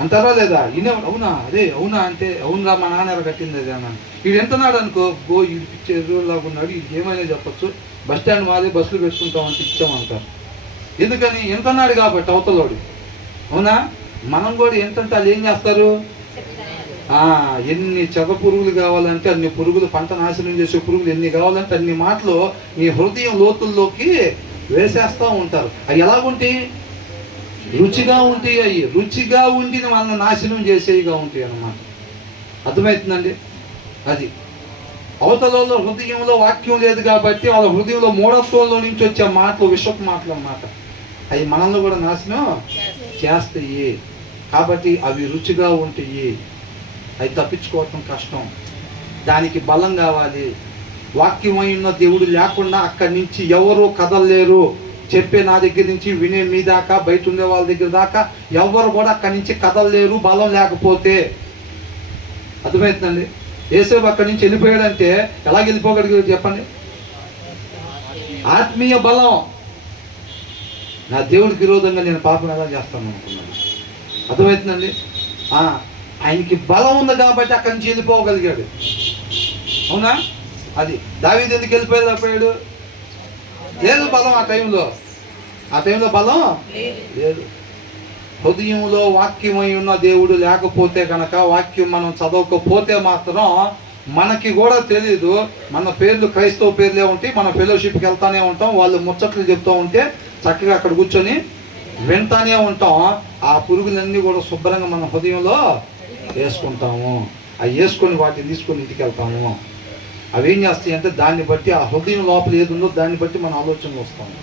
అంటారా లేదా? అవునా అదే అవునా అంటే అవునురా మా నాన్న కట్టింది అది అన్నాను. వీడు ఎంతనాడు అనుకో, వీడు పిచ్చే ఎదురులాగా ఉన్నాడు, వీడికి ఏమైనా చెప్పచ్చు, బస్ స్టాండ్ మాది బస్సులు పెట్టుకుంటామంటే ఇచ్చామంటారు. ఎందుకని? ఎంతనాడు కాబట్టి అవతలోడు. అవునా? మనం కూడా ఏంటంటే వాళ్ళు ఏం చేస్తారు, ఎన్ని చెద పురుగులు కావాలంటే అన్ని పురుగులు, పంట నాశనం చేసే పురుగులు ఎన్ని కావాలంటే అన్ని మాటలు నీ హృదయం లోతుల్లోకి వేసేస్తూ ఉంటారు. అవి ఎలాగుంటాయి? రుచిగా ఉంటాయి. అవి రుచిగా ఉండి వాళ్ళని నాశనం చేసేవిగా ఉంటాయి అన్నమాట. అర్థమవుతుందండి? అది అవతలలో హృదయంలో వాక్యం లేదు కాబట్టి వాళ్ళ హృదయంలో మూఢత్వంలో నుంచి వచ్చే మాటలు విషపు మాటలు అన్నమాట. అవి మనల్ని కూడా నాశనం చేస్తాయి. కాబట్టి అవి రుచిగా ఉంటాయి, అవి తప్పించుకోవటం కష్టం. దానికి బలం కావాలి. వాక్యమై ఉన్న దేవుడు లేకుండా అక్కడి నుంచి ఎవరు కదలలేరు. చెప్పే నా దగ్గర నుంచి వినే మీ దాకా, బయట ఉండే వాళ్ళ దగ్గర దాకా ఎవరు కూడా అక్కడి నుంచి కదలలేరు బలం లేకపోతే. అర్థమవుతుందండి? యేసేపు అక్కడి నుంచి వెళ్ళిపోయాడంటే ఎలా వెళ్ళిపోగలిగాడు చెప్పండి? ఆత్మీయ బలం. నా దేవుడికి విరోధంగా నేను పాపం ఎలా చేస్తాను అనుకున్నాను. అర్థమవుతుందండి? ఆయనకి బలం ఉంది కాబట్టి అక్కడి నుంచి వెళ్ళిపోగలిగాడు. అవునా? అది దావీదు ఎందుకు వెళ్ళిపోయాడు? లేదు బలం ఆ టైంలో బలం లేదు. హృదయంలో వాక్యమై ఉన్న దేవుడు లేకపోతే కనుక, వాక్యం మనం చదవకపోతే మాత్రం మనకి కూడా తెలియదు. మన పేర్లు క్రైస్తవ పేర్లే ఉంటాయి, మన ఫెలోషిప్కి వెళ్తానే ఉంటాం, వాళ్ళు ముచ్చట్లు చెప్తూ ఉంటే చక్కగా అక్కడ కూర్చొని వింటానే ఉంటాం. ఆ పురుగులన్నీ కూడా శుభ్రంగా మన హృదయంలో వేసుకుంటాము. అవి వేసుకొని వాటిని తీసుకొని ఇంటికి వెళ్తాము. అవి ఏం చేస్తాయి అంటే దాన్ని బట్టి ఆ హృదయం లోపల ఏది ఉందో దాన్ని బట్టి మన ఆలోచనలు వస్తాము.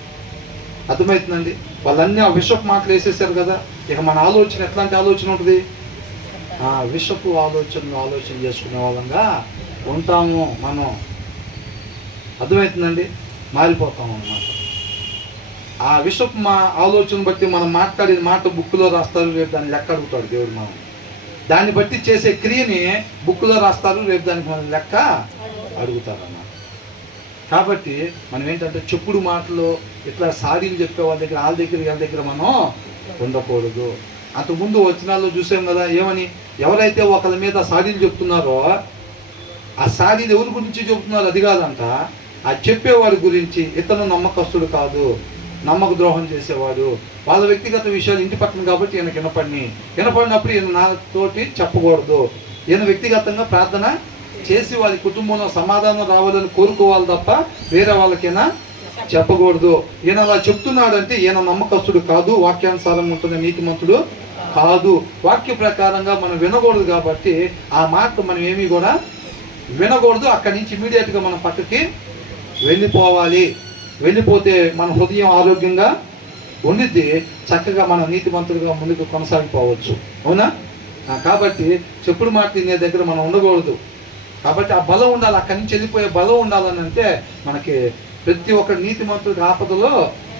అర్థమవుతుందండి? వాళ్ళన్నీ ఆ విషపు మాటలు వేసేసారు కదా, ఇక మన ఆలోచన ఎట్లాంటి ఆలోచన ఉంటుంది? విషపు ఆలోచన చేసుకునే వాళ్ళంగా ఉంటాము మనం. అర్థమవుతుందండి? మారిపోతాము అన్నమాట. ఆ విషపు ఆలోచన బట్టి మనం మాట్లాడిన మాట బుక్లో రాస్తారు, రేపు దాన్ని లెక్క అడుగుతాడు దేవుడు. మనం దాన్ని బట్టి చేసే క్రియని బుక్లో రాస్తారు, రేపు దానికి మనం లెక్క అడుగుతారు అన్నమాట. కాబట్టి మనం ఏంటంటే చెప్పుడు మాటలు ఇట్లా సాడీలు చెప్పే వాళ్ళ దగ్గర మనం ఉండకూడదు. అంతకుముందు వచనాల్లో చూసాం కదా, ఏమని? ఎవరైతే ఒకరి మీద సాడీలు చెప్తున్నారో ఆ సాడీలు ఎవరి గురించి చెబుతున్నారు అది కాదంట, ఆ చెప్పేవాడి గురించి. ఇతను నమ్మకస్తుడు కాదు, నమ్మక ద్రోహం చేసేవాడు, వాళ్ళ వ్యక్తిగత విషయాలు ఇంటి పక్కన కాబట్టి ఈయనకి వినపడినప్పుడు ఈయన నాతోటి చెప్పకూడదు. ఈయన వ్యక్తిగతంగా ప్రార్థన చేసి వాళ్ళ కుటుంబంలో సమాధానం రావాలని కోరుకోవాలి తప్ప వేరే వాళ్ళకైనా చెప్పకూడదు. ఈయన అలా చెప్తున్నాడంటే ఈయన నమ్మకస్తుడు కాదు, వాక్యానుసారంగా ఉంటున్న నీతిమంతుడు కాదు. వాక్య ప్రకారంగా మనం వినకూడదు కాబట్టి ఆ మాట మనం ఏమీ కూడా వినకూడదు. అక్కడి నుంచి ఇమీడియట్గా మనం పక్కకి వెళ్ళిపోవాలి. వెళ్ళిపోతే మన హృదయం ఆరోగ్యంగా ఉండిద్ది, చక్కగా మనం నీతిమంతులుగా ముందుకు కొనసాగిపోవచ్చు. అవునా? కాబట్టి చెప్పుడు మాట తినే దగ్గర మనం ఉండకూడదు. కాబట్టి ఆ బలం ఉండాలి, అక్కడి నుంచి వెళ్ళిపోయే బలం ఉండాలని అంటే మనకి ప్రతి ఒక్క నీతిమంతుడికి ఆపదలో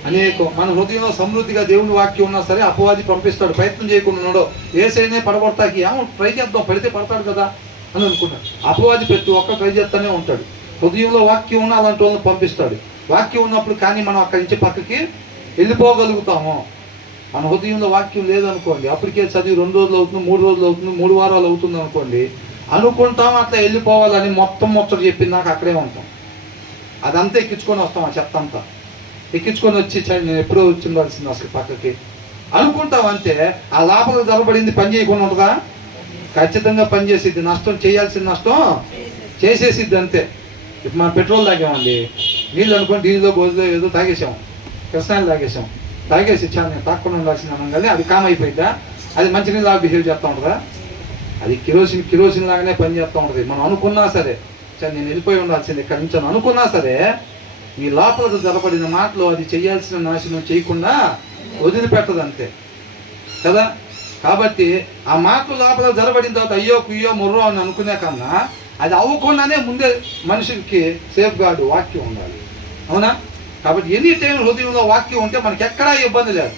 అనేక మన హృదయంలో సమృద్ధిగా దేవుని వాక్యం ఉన్నా సరే అపవాది పంపిస్తాడు. ప్రయత్నం చేయకుండా ఉన్నాడు, ఏసైనే పడగొడతాకి ట్రై చేద్దాం, పడితే పడతాడు కదా అని అనుకున్నాడు. అపవాది ప్రతి ఒక్క ట్రై చేస్తూనే ఉంటాడు. హృదయంలో వాక్యం ఉన్న అలాంటి వాళ్ళని పంపిస్తాడు. వాక్యం ఉన్నప్పుడు కానీ మనం అక్కడి నుంచి పక్కకి వెళ్ళిపోగలుగుతాము. మన హృదయంలో వాక్యం లేదనుకోండి, అప్పటికే చదివి 2 రోజులు అవుతుంది, 3 రోజులు అవుతుంది, 3 వారాలు అవుతుంది అనుకోండి, అనుకుంటాం అట్లా వెళ్ళిపోవాలని మొత్తం చెప్పిన నాకు అక్కడే ఉంటాం. అదంతా ఎక్కించుకొని వస్తాం, ఆ చెత్త అంతా ఎక్కించుకొని వచ్చి నేను ఎప్పుడో వచ్చిండాల్సింది అసలు పక్కకి అనుకుంటాం. అంతే ఆ లోపల జరబడింది పని చేయకుండా ఉంటుందా? ఖచ్చితంగా పని చేసిద్ది. నష్టం చేయాల్సిన నష్టం చేసేసిద్ది అంతే. ఇప్పుడు మనం పెట్రోల్ తాగామండి, నీళ్ళు అనుకోని డీజిల్లో గోజులో ఏదో తాగేసాం, కృష్ణాలు తాగేసాం, తాగేసి ఇచ్చాను నేను తాకుండా ఉండాల్సింది అన్నాం కానీ అది కామ్ అయిపోయిందా? అది మంచినీళ్ళ బిహేవ్ చేస్తూ ఉంటుందా? అది కిరోసిన్ లాగానే పని చేస్తూ ఉంటుంది. మనం అనుకున్నా సరే సరే నేను వెళ్ళిపోయి ఉండాల్సింది ఇక్కడి నుంచి అనుకున్నా సరే మీ లోపల జరపడిన మాటలు అది చేయాల్సిన నాశనం చేయకుండా వదిలిపెట్టదు అంతే కదా. కాబట్టి ఆ మాటలు లోపల జరబడిన తర్వాత అయ్యో కుయ్యో మొర్రో అని అనుకునే కన్నా అది అవ్వకుండానే ముందే మనిషికి సేఫ్ గార్డు వాక్యం ఉండాలి. అవునా? కాబట్టి ఎనీ టైం హృదయంలో వాక్యం ఉంటే మనకి ఎక్కడా ఇబ్బంది లేదు.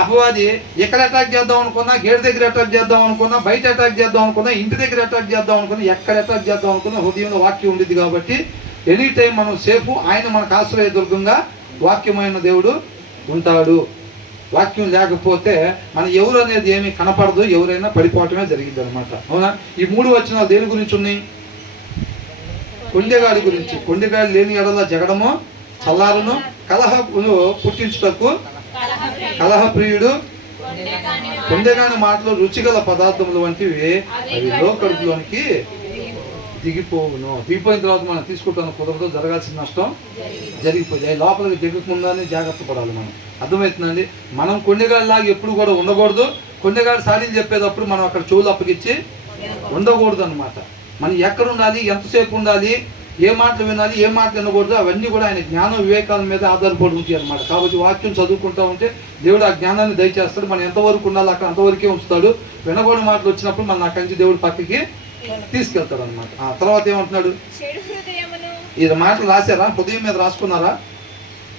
అపవాది ఎక్కడ అటాక్ చేద్దాం అనుకున్నా, గేట్ దగ్గర అటాక్ చేద్దాం అనుకున్నా, బయట అటాక్ చేద్దాం అనుకున్నా, ఇంటి దగ్గర అటాక్ చేద్దాం అనుకున్నా, ఎక్కడ అటాక్ చేద్దాం అనుకున్నా హృదయంలో వాక్యం ఉండేది కాబట్టి ఎనీ టైం మనం సేఫ్. ఆయన మనకు ఆశ్రయ దుర్గంగా వాక్యమైన దేవుడు ఉంటాడు. వాక్యం లేకపోతే మన ఎవరు అనేది ఏమీ కనపడదు, ఎవరైనా పడిపోవటమే జరిగింది అనమాట. అవునా? ఈ 3 వచనాలు దేని గురించి ఉన్నాయి? కొండెగాడి గురించి. కొండెగాడి లేని ఎడల జగడము చల్లారును, కలహమును పుట్టించుటకు కలహప్రియుడు, కొండెగాని మాటలు రుచిగల పదార్థములు వంటివి అవి లోకడుపులోనికి దిగిపోవును. దిగిపోయిన తర్వాత మనం తీసుకుంటాను కుదరదు, జరగాల్సిన నష్టం జరిగిపోయింది. అవి లోపలికి దిగకుండానే జాగ్రత్త పడాలి మనం. అర్థమవుతుందండి? మనం కొండెగాడిలాగా ఎప్పుడు కూడా ఉండకూడదు. కొండెగాడి సాడీలు చెప్పేటప్పుడు మనం అక్కడ చెవులు అప్పగిచ్చి ఉండకూడదు అనమాట. మనం ఎక్కడ ఉండాలి, ఎంతసేపు ఉండాలి, ఏ మాటలు వినాలి, ఏ మాటలు వినకూడదు, అవన్నీ కూడా ఆయన జ్ఞానం వివేకాల మీద ఆధారపడి ఉంటాయి అనమాట. కాబట్టి వాక్యం చదువుకుంటూ ఉంటే దేవుడు ఆ జ్ఞానాన్ని దయచేస్తాడు. మనం ఎంతవరకు ఉండాలి అక్కడ అంతవరకే ఉంచుతాడు. వినకూడని మాటలు వచ్చినప్పుడు మనం అక్కడి నుంచి దేవుడు పక్కకి తీసుకెళ్తాడు అనమాట. ఆ తర్వాత ఏమంటున్నాడు? ఇది మాటలు రాశారా? హృదయం మీద రాసుకున్నారా?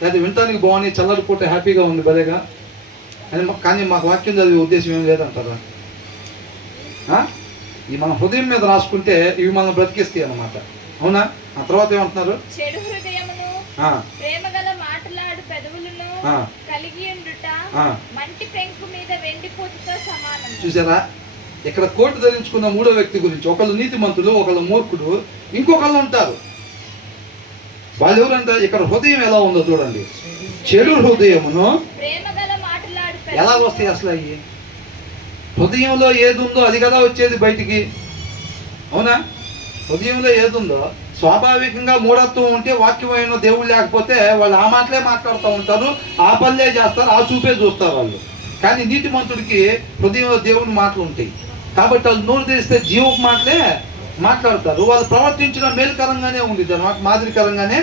లేదా వినటానికి బాగున్నాయి, చల్లటి పూట హ్యాపీగా ఉంది భలేగా అని, కానీ మాకు వాక్యం చదివే ఉద్దేశం ఏం లేదంటారా? ఈ మన హృదయం మీద రాసుకుంటే ఇవి మనం బ్రతికిస్తాయి అన్నమాట. అవునా? ఆ తర్వాత ఏమంటున్నారు? చెడు హృదయమును ప్రేమగల మాటలాడు పెదవులను కలిగి ఉండుట మంటి పెంకు మీద వెండిపోతుతో సమానం. చూసారా? ఇక్కడ కోటు ధరించుకున్న 3వ వ్యక్తి గురించి. ఒకళ్ళు నీతిమంతుడు, ఒకళ్ళు మూర్ఖుడు, ఇంకొకళ్ళు ఉంటారు. వాళ్ళు ఎవరంటే ఇక్కడ హృదయం ఎలా ఉందో చూడండి. చెడు హృదయమును ఎలా వస్తాయి అసలు? అయ్యి హృదయంలో ఏది ఉందో అది కదా వచ్చేది బయటికి. అవునా? హృదయంలో ఏది ఉందో స్వాభావికంగా మూఢత్వం ఉంటే వాక్యమైన దేవుడు లేకపోతే వాళ్ళు ఆ మాటలే మాట్లాడుతూ ఉంటారు, ఆ పనులే చేస్తారు, ఆ చూపే చూస్తారు వాళ్ళు. కానీ నీతిమంతుడికి హృదయంలో దేవుని మాటలు ఉంటాయి కాబట్టి వాళ్ళు నోరు తెరిస్తే జీవపు మాటలే మాట్లాడతారు. వాళ్ళు ప్రవర్తించడం మేలుకరంగానే ఉండిద్ది అన్నమాట, మాదిరికరంగానే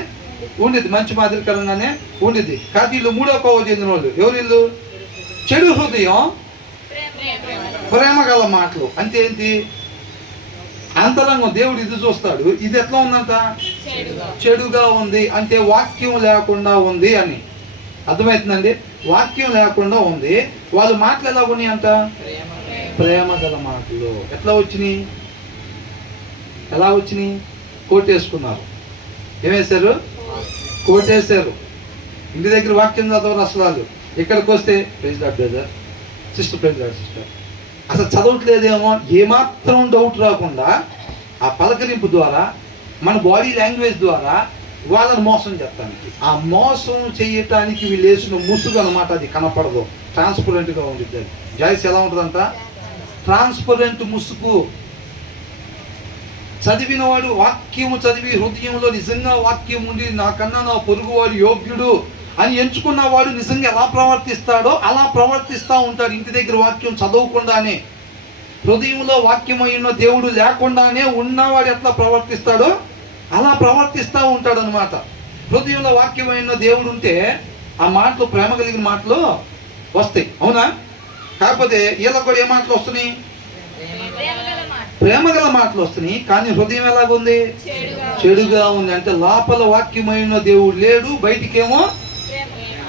ఉండిద్ది, మంచి మాదిరికరంగానే ఉండిద్ది. కానీ వీళ్ళు 3వ కోవ చెందిన వాళ్ళు. ఎవరు వీళ్ళు? చెడు హృదయం, ప్రేమ గల మాటలు. అంటే ఏంటి? అంతరంగం దేవుడు ఇది చూస్తాడు, ఇది ఎట్లా ఉందంట? చెడుగా ఉంది. అంటే వాక్యం లేకుండా ఉంది అని అర్థమవుతుందండి. వాక్యం లేకుండా ఉంది. వాళ్ళు మాటలు ఎలా ఉన్నాయి అంట? ప్రేమ గల మాటలు. ఎట్లా వచ్చినాయి? ఎలా వచ్చినాయి? కోటేసుకున్నారు. ఏమేశారు? కోటేశారు. ఇంటి దగ్గర వాక్యం చదవరు అసలు వాళ్ళు. ఇక్కడికి వస్తే praise lord brother, sister, praise lord sister, అసలు చదవట్లేదేమో ఏమాత్రం డౌట్ రాకుండా ఆ పలకరింపు ద్వారా, మన బాడీ లాంగ్వేజ్ ద్వారా వాళ్ళని మోసం చేస్తానికి, ఆ మోసం చేయటానికి వీళ్ళు వేసిన ముసుగు అనమాట. అది కనపడదు, ట్రాన్స్పరెంట్గా ఉండిద్ది. జాయిస్ ఎలా ఉంటుందంట? ట్రాన్స్పరెంట్ ముసుగు. చదివినవాడు వాక్యము చదివి హృదయంలో నిజంగా వాక్యం ఉండి నాకన్నా నా పొరుగువాడు యోగ్యుడు అని ఎంచుకున్నవాడు నిజంగా ఎలా ప్రవర్తిస్తాడో అలా ప్రవర్తిస్తూ ఉంటాడు. ఇంటి దగ్గర వాక్యం చదవకుండానే, హృదయంలో వాక్యమైన దేవుడు లేకుండానే ఉన్నవాడు ఎట్లా ప్రవర్తిస్తాడో అలా ప్రవర్తిస్తూ ఉంటాడు అనమాట. హృదయంలో వాక్యమైన దేవుడు ఉంటే ఆ మాటలు ప్రేమ కలిగిన మాటలు వస్తాయి. అవునా? కాకపోతే వీళ్ళకి కూడా ఏ మాటలు వస్తున్నాయి? ప్రేమ గల మాటలు వస్తున్నాయి. కానీ హృదయం ఎలాగుంది? చెడుగా ఉంది. అంటే లోపల వాక్యమైన దేవుడు లేడు, బయటికేమో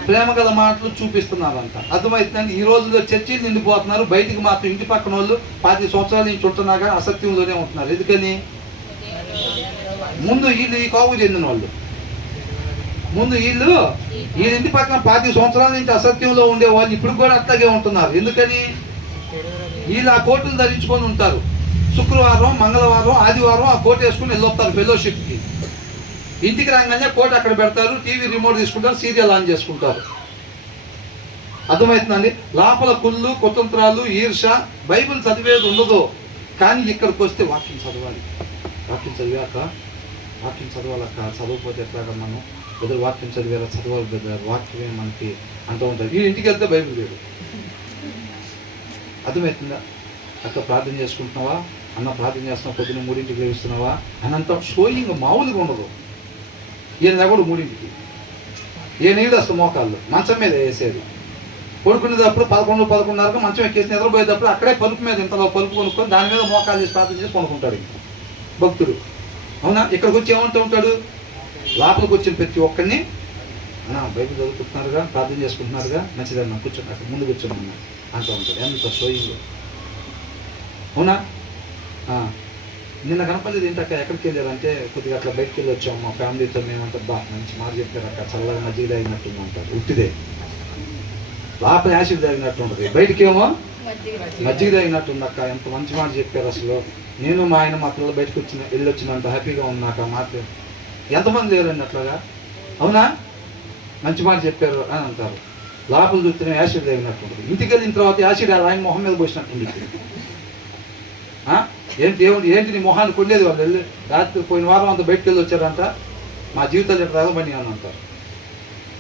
ప్రేమ గల మాటలు చూపిస్తున్నారంట. అర్థమవుతుందండి? ఈ రోజుల్లో చర్చిలు నిండిపోతున్నారు, బయటికి మాత్రం ఇంటి పక్కన వాళ్ళు 10 సంవత్సరాల నుంచి ఉంటున్నా కానీ అసత్యంలోనే ఉంటున్నారు. ఎందుకని? ముందు వీళ్ళు ఈ కోవకు చెందిన వాళ్ళు, ముందు వీళ్ళు ఇంటి పక్కన 10 సంవత్సరాల నుంచి అసత్యంలో ఉండే వాళ్ళు ఇప్పుడు కూడా అట్లాగే ఉంటున్నారు. ఎందుకని? వీళ్ళు ఆ కోటులు ధరించుకొని ఉంటారు. శుక్రవారం, మంగళవారం, ఆదివారం ఆ కోట్ వేసుకుని వెళ్ళొస్తారు ఫెలోషిప్కి. ఇంటికి రాగానే కోట్ అక్కడ పెడతారు, టీవీ రిమోట్ తీసుకుంటారు, సీరియల్ ఆన్ చేసుకుంటారు. అర్థమవుతుందండి? లోపల కుళ్ళు, కుతంత్రాలు, ఈర్ష, బైబిల్ చదివేది ఉండదు. కానీ ఇక్కడికి వస్తే వాక్యం చదవాలి. వాక్యం చదివాక వాక్యం చదవాలక్క, చదవకపోతే ఎట్లాగా మనం? బ్రదర్ వాక్యం చదివారా? చదవాలి బ్రదర్, వాక్యమే మనకి అంటూ ఉంటారు. ఈ ఇంటికి వెళ్తే బైబిల్ లేదు. అర్థమవుతుందా? అక్క ప్రార్థన చేసుకుంటున్నావా, అన్న ప్రార్థన చేస్తున్నావు, పొద్దున్న 3ంటికి లేస్తున్నావా అని అంత షోయింగ్ మామూలుగా ఉండదు. ఈయన లేకూడదు 3ంటికి, ఏ నీళ్ళు వస్తాయి మోకాళ్ళు మంచం మీద వేసేది. పడుకునేటప్పుడు 11, 11:30 మంచం ఎక్కేసి నిద్రపోయేటప్పుడు అక్కడే పలుపు మీద ఇంతలో పలుపు కొనుక్కొని దాని మీద మోకాలు చేసి ప్రార్థన చేసి కొనుక్కుంటాడు ఇంకా భక్తుడు. అవునా? ఇక్కడికి వచ్చి ఏమంటూ ఉంటాడు? లోపలికి వచ్చిన ప్రతి ఒక్కరిని బైబిల్ చదువుకుంటున్నారుగా, ప్రార్థన చేసుకుంటున్నారుగా, మంచిదన్నా కూర్చోండి, అక్కడ ముందు కూర్చోమన్నా అంటూ ఉంటాడు. ఎంత షోయింగ్. అవునా? నిన్న కనపడలేదు ఏంటక్క, ఎక్కడికి వెళ్ళారంటే కొద్దిగా అట్లా బయటకు వెళ్ళి వచ్చాము మా ఫ్యామిలీతో. మేమంతా మంచి మాట చెప్పారు అక్క, చల్లగా మజ్జిగ తాగినట్టుంది అంటారు. ఉట్టిదే, లోపల యాసిడ్ తాగినట్టు ఉంటుంది, బయటకేమో మజ్జిగ తాగినట్టుంది అక్క. ఎంత మంచి మాట చెప్పారు అసలు. నేను మా ఆయన మా పిల్లలు బయటకు వెళ్ళి వచ్చినంత హ్యాపీగా ఉన్నాక మాట. ఎంతమంది లేరండి అట్లాగా? అవునా? మంచి మాట చెప్పారు అని అంటారు. లోపల చూస్తేనే యాసిడ్ తాగినట్టు ఉంటుంది. ఇంటికి వెళ్ళిన తర్వాత యాసిడ్ ఆయన మొహం మీద పోసినట్టుంది. ఏంటి నీ మొహాన్ని కొట్టేది వాళ్ళు వెళ్ళి రాత్రి పోయిన వారం అంతా బయటకు వెళ్ళి వచ్చారంట, మా జీవితాలు ఎట్లా తాగబడి అని అంటారు.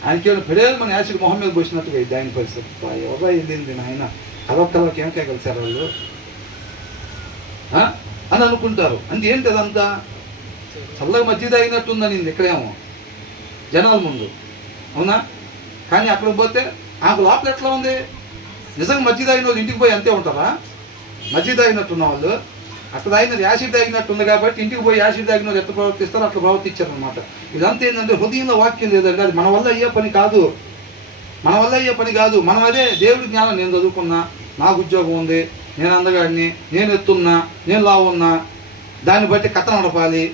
ఆయనకి ఏమైనా పెడేది మన యాసిడ్ మొహం మీద పోసినట్టుగా ఇది ఆయన పరిస్థితి. ఎవరో వెళ్ళింది నాయన, కలవకలకి ఏం కలిసారు వాళ్ళు అని అనుకుంటారు. అంటే ఏంటి అదంతా చల్లగా మజ్జిగ తాగినట్టుందని ఇక్కడేమో జనాల ముందు. అవునా? కానీ అక్కడికి పోతే ఆకు లోపల ఎట్లా ఉంది? నిజంగా మజ్జిగ తాగిన వాళ్ళు ఇంటికి పోయి అంతే ఉంటారా? మజ్జిగ తాగినట్టున్న వాళ్ళు అక్కడ తాగినది యాసిడ్ తాగినట్టుంది కాబట్టి ఇంటికి పోయి యాసిడ్ తాగిన వాళ్ళు ఎట్లా ప్రవర్తిస్తారో అట్లా ప్రవర్తించారనమాట. ఇదంతా ఏంటంటే హృదయంలో వాక్యం లేదండి. అది మన వల్ల అయ్యే పని కాదు, మన వల్ల అయ్యే పని కాదు. మనం అదే దేవుడి జ్ఞానం, నేను చదువుకున్నా, నాకు ఉద్యోగం ఉంది, నేను అందగాడిని, నేను ఎత్తున్నా, నేను లావు ఉన్నా, దాన్ని బట్టి కథ నడపాలి.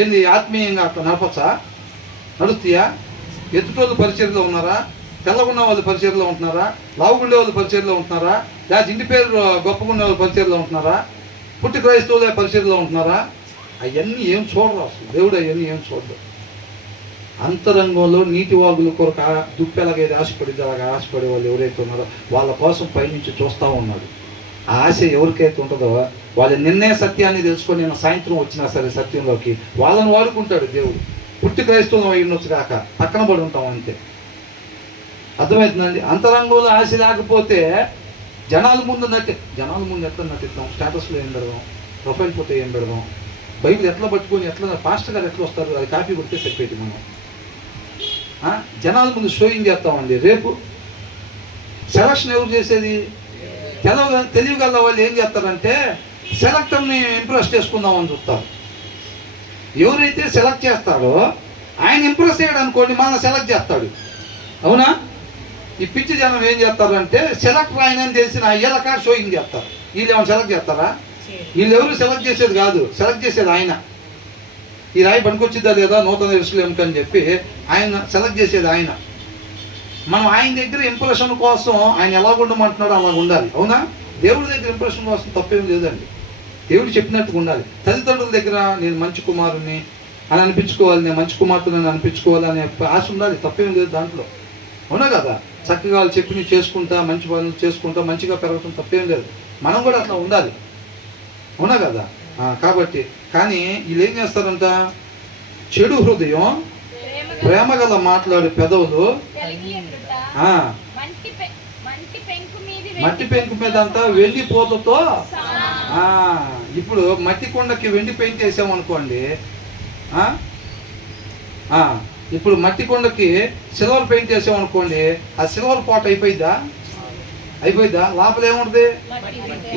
ఏంది ఆత్మీయంగా అట్లా నడపచ్చా? నడుస్తాయా? ఎత్తుటోళ్ళు పరిచర్లో ఉన్నారా? తెల్లగున్న వాళ్ళు పరిచర్లో ఉంటున్నారా? లావుగుండే వాళ్ళు పరిచర్లో ఉంటున్నారా? లేదా ఇంటి పేరు గొప్పగుండే వాళ్ళు పరిచర్లో ఉంటున్నారా? పుట్టి క్రైస్తవులే పరిచర్లో ఉంటున్నారా? అవన్నీ ఏం చూడరు అసలు. దేవుడు అవన్నీ ఏం చూడరు. అంతరంగంలో నీటి వాగుల కొరకు దుప్పెలాగైతే ఆశపడితే అలాగే ఆశపడే వాళ్ళు ఎవరైతే ఉన్నారో వాళ్ళ కోసం పైనుంచి చూస్తూ ఉన్నాడు. ఆ ఆశ ఎవరికైతే ఉంటుందో వాళ్ళు నిన్నే సత్యాన్ని తెలుసుకొని నేను సాయంత్రం వచ్చినా సరే సత్యంలోకి వాళ్ళని వాడుకుంటాడు దేవుడు. పుట్టి క్రైస్తవం అయి ఉండొచ్చు కాక పక్కన పడి ఉంటాం అంతే. అర్థమవుతుందండి? అంతరంగంలో ఆశ లేకపోతే జనాల ముందు ఎట్లా నటిస్తాం? స్టేటస్లో ఏం పెడదాం, ప్రొఫైల్ ఫోటో ఏం పెడదాం, బైబిల్ ఎట్లా పట్టుకొని ఎట్లా పాస్టర్ గారు ఎట్లా వస్తారు అది కాపీ కొడితే సరిపోయింది. మనం జనాల ముందు షోయింగ్ చేస్తామండి. రేపు సెలక్షన్ ఎవరు చేసేది? తెలియగల వాళ్ళు ఏం చేస్తారంటే సెలెక్టర్ని ఇంప్రెస్ చేసుకుందామని చూస్తారు. ఎవరైతే సెలెక్ట్ చేస్తాడో ఆయన ఇంప్రెస్ చేయడం అనుకోండి మనం సెలెక్ట్ చేస్తాడు. అవునా? ఈ పిచ్చి జనం ఏం చేస్తారంటే సెలెక్టర్ ఆయన అని తెలిసిన అయ్యేలకా షోయింగ్ చేస్తారు. వీళ్ళు ఏమైనా సెలెక్ట్ చేస్తారా? వీళ్ళు ఎవరు సెలెక్ట్ చేసేది కాదు, సెలెక్ట్ చేసేది ఆయన. ఈ రాయి పనికొచ్చిద్దా లేదా నూతన ఎరుసలేముకి అని చెప్పి ఆయన సెలెక్ట్ చేసేది ఆయన. మనం ఆయన దగ్గర ఇంప్రెషన్ కోసం ఆయన ఎలా ఉండమంటున్నాడో అలాగ ఉండాలి. అవునా? దేవుడి దగ్గర ఇంప్రెషన్ కోసం తప్పేం లేదండి. దేవుడు చెప్పినట్టుగా ఉండాలి. తల్లిదండ్రుల దగ్గర నేను మంచి కుమారుని అని అనిపించుకోవాలి, నేను మంచి కుమార్తెని అనిపించుకోవాలి అనే ఆశ ఉండాలి. తప్పేం లేదు దాంట్లో. అవునా కదా? చక్కగా వాళ్ళు చెప్పి చేసుకుంటా, మంచి పనులు చేసుకుంటా, మంచిగా పెరగటం తప్పేం లేదు. మనం కూడా అట్లా ఉండాలి. అవునా కదా? కాబట్టి కానీ వీళ్ళు ఏం చేస్తారంట? చెడు హృదయం, ప్రేమగల మాట్లాడే పెదవులు, మట్టి పెంకు మీద అంతా వెండి పోతతో. ఇప్పుడు మట్టి కొండకి వెండి పెయింట్ వేసామనుకోండి, ఇప్పుడు మట్టి కొండకి సిల్వర్ పెయింట్ వేసామనుకోండి, ఆ సిల్వర్ పాట్ అయిపోయిద్దా? లోపల ఏముంటుంది?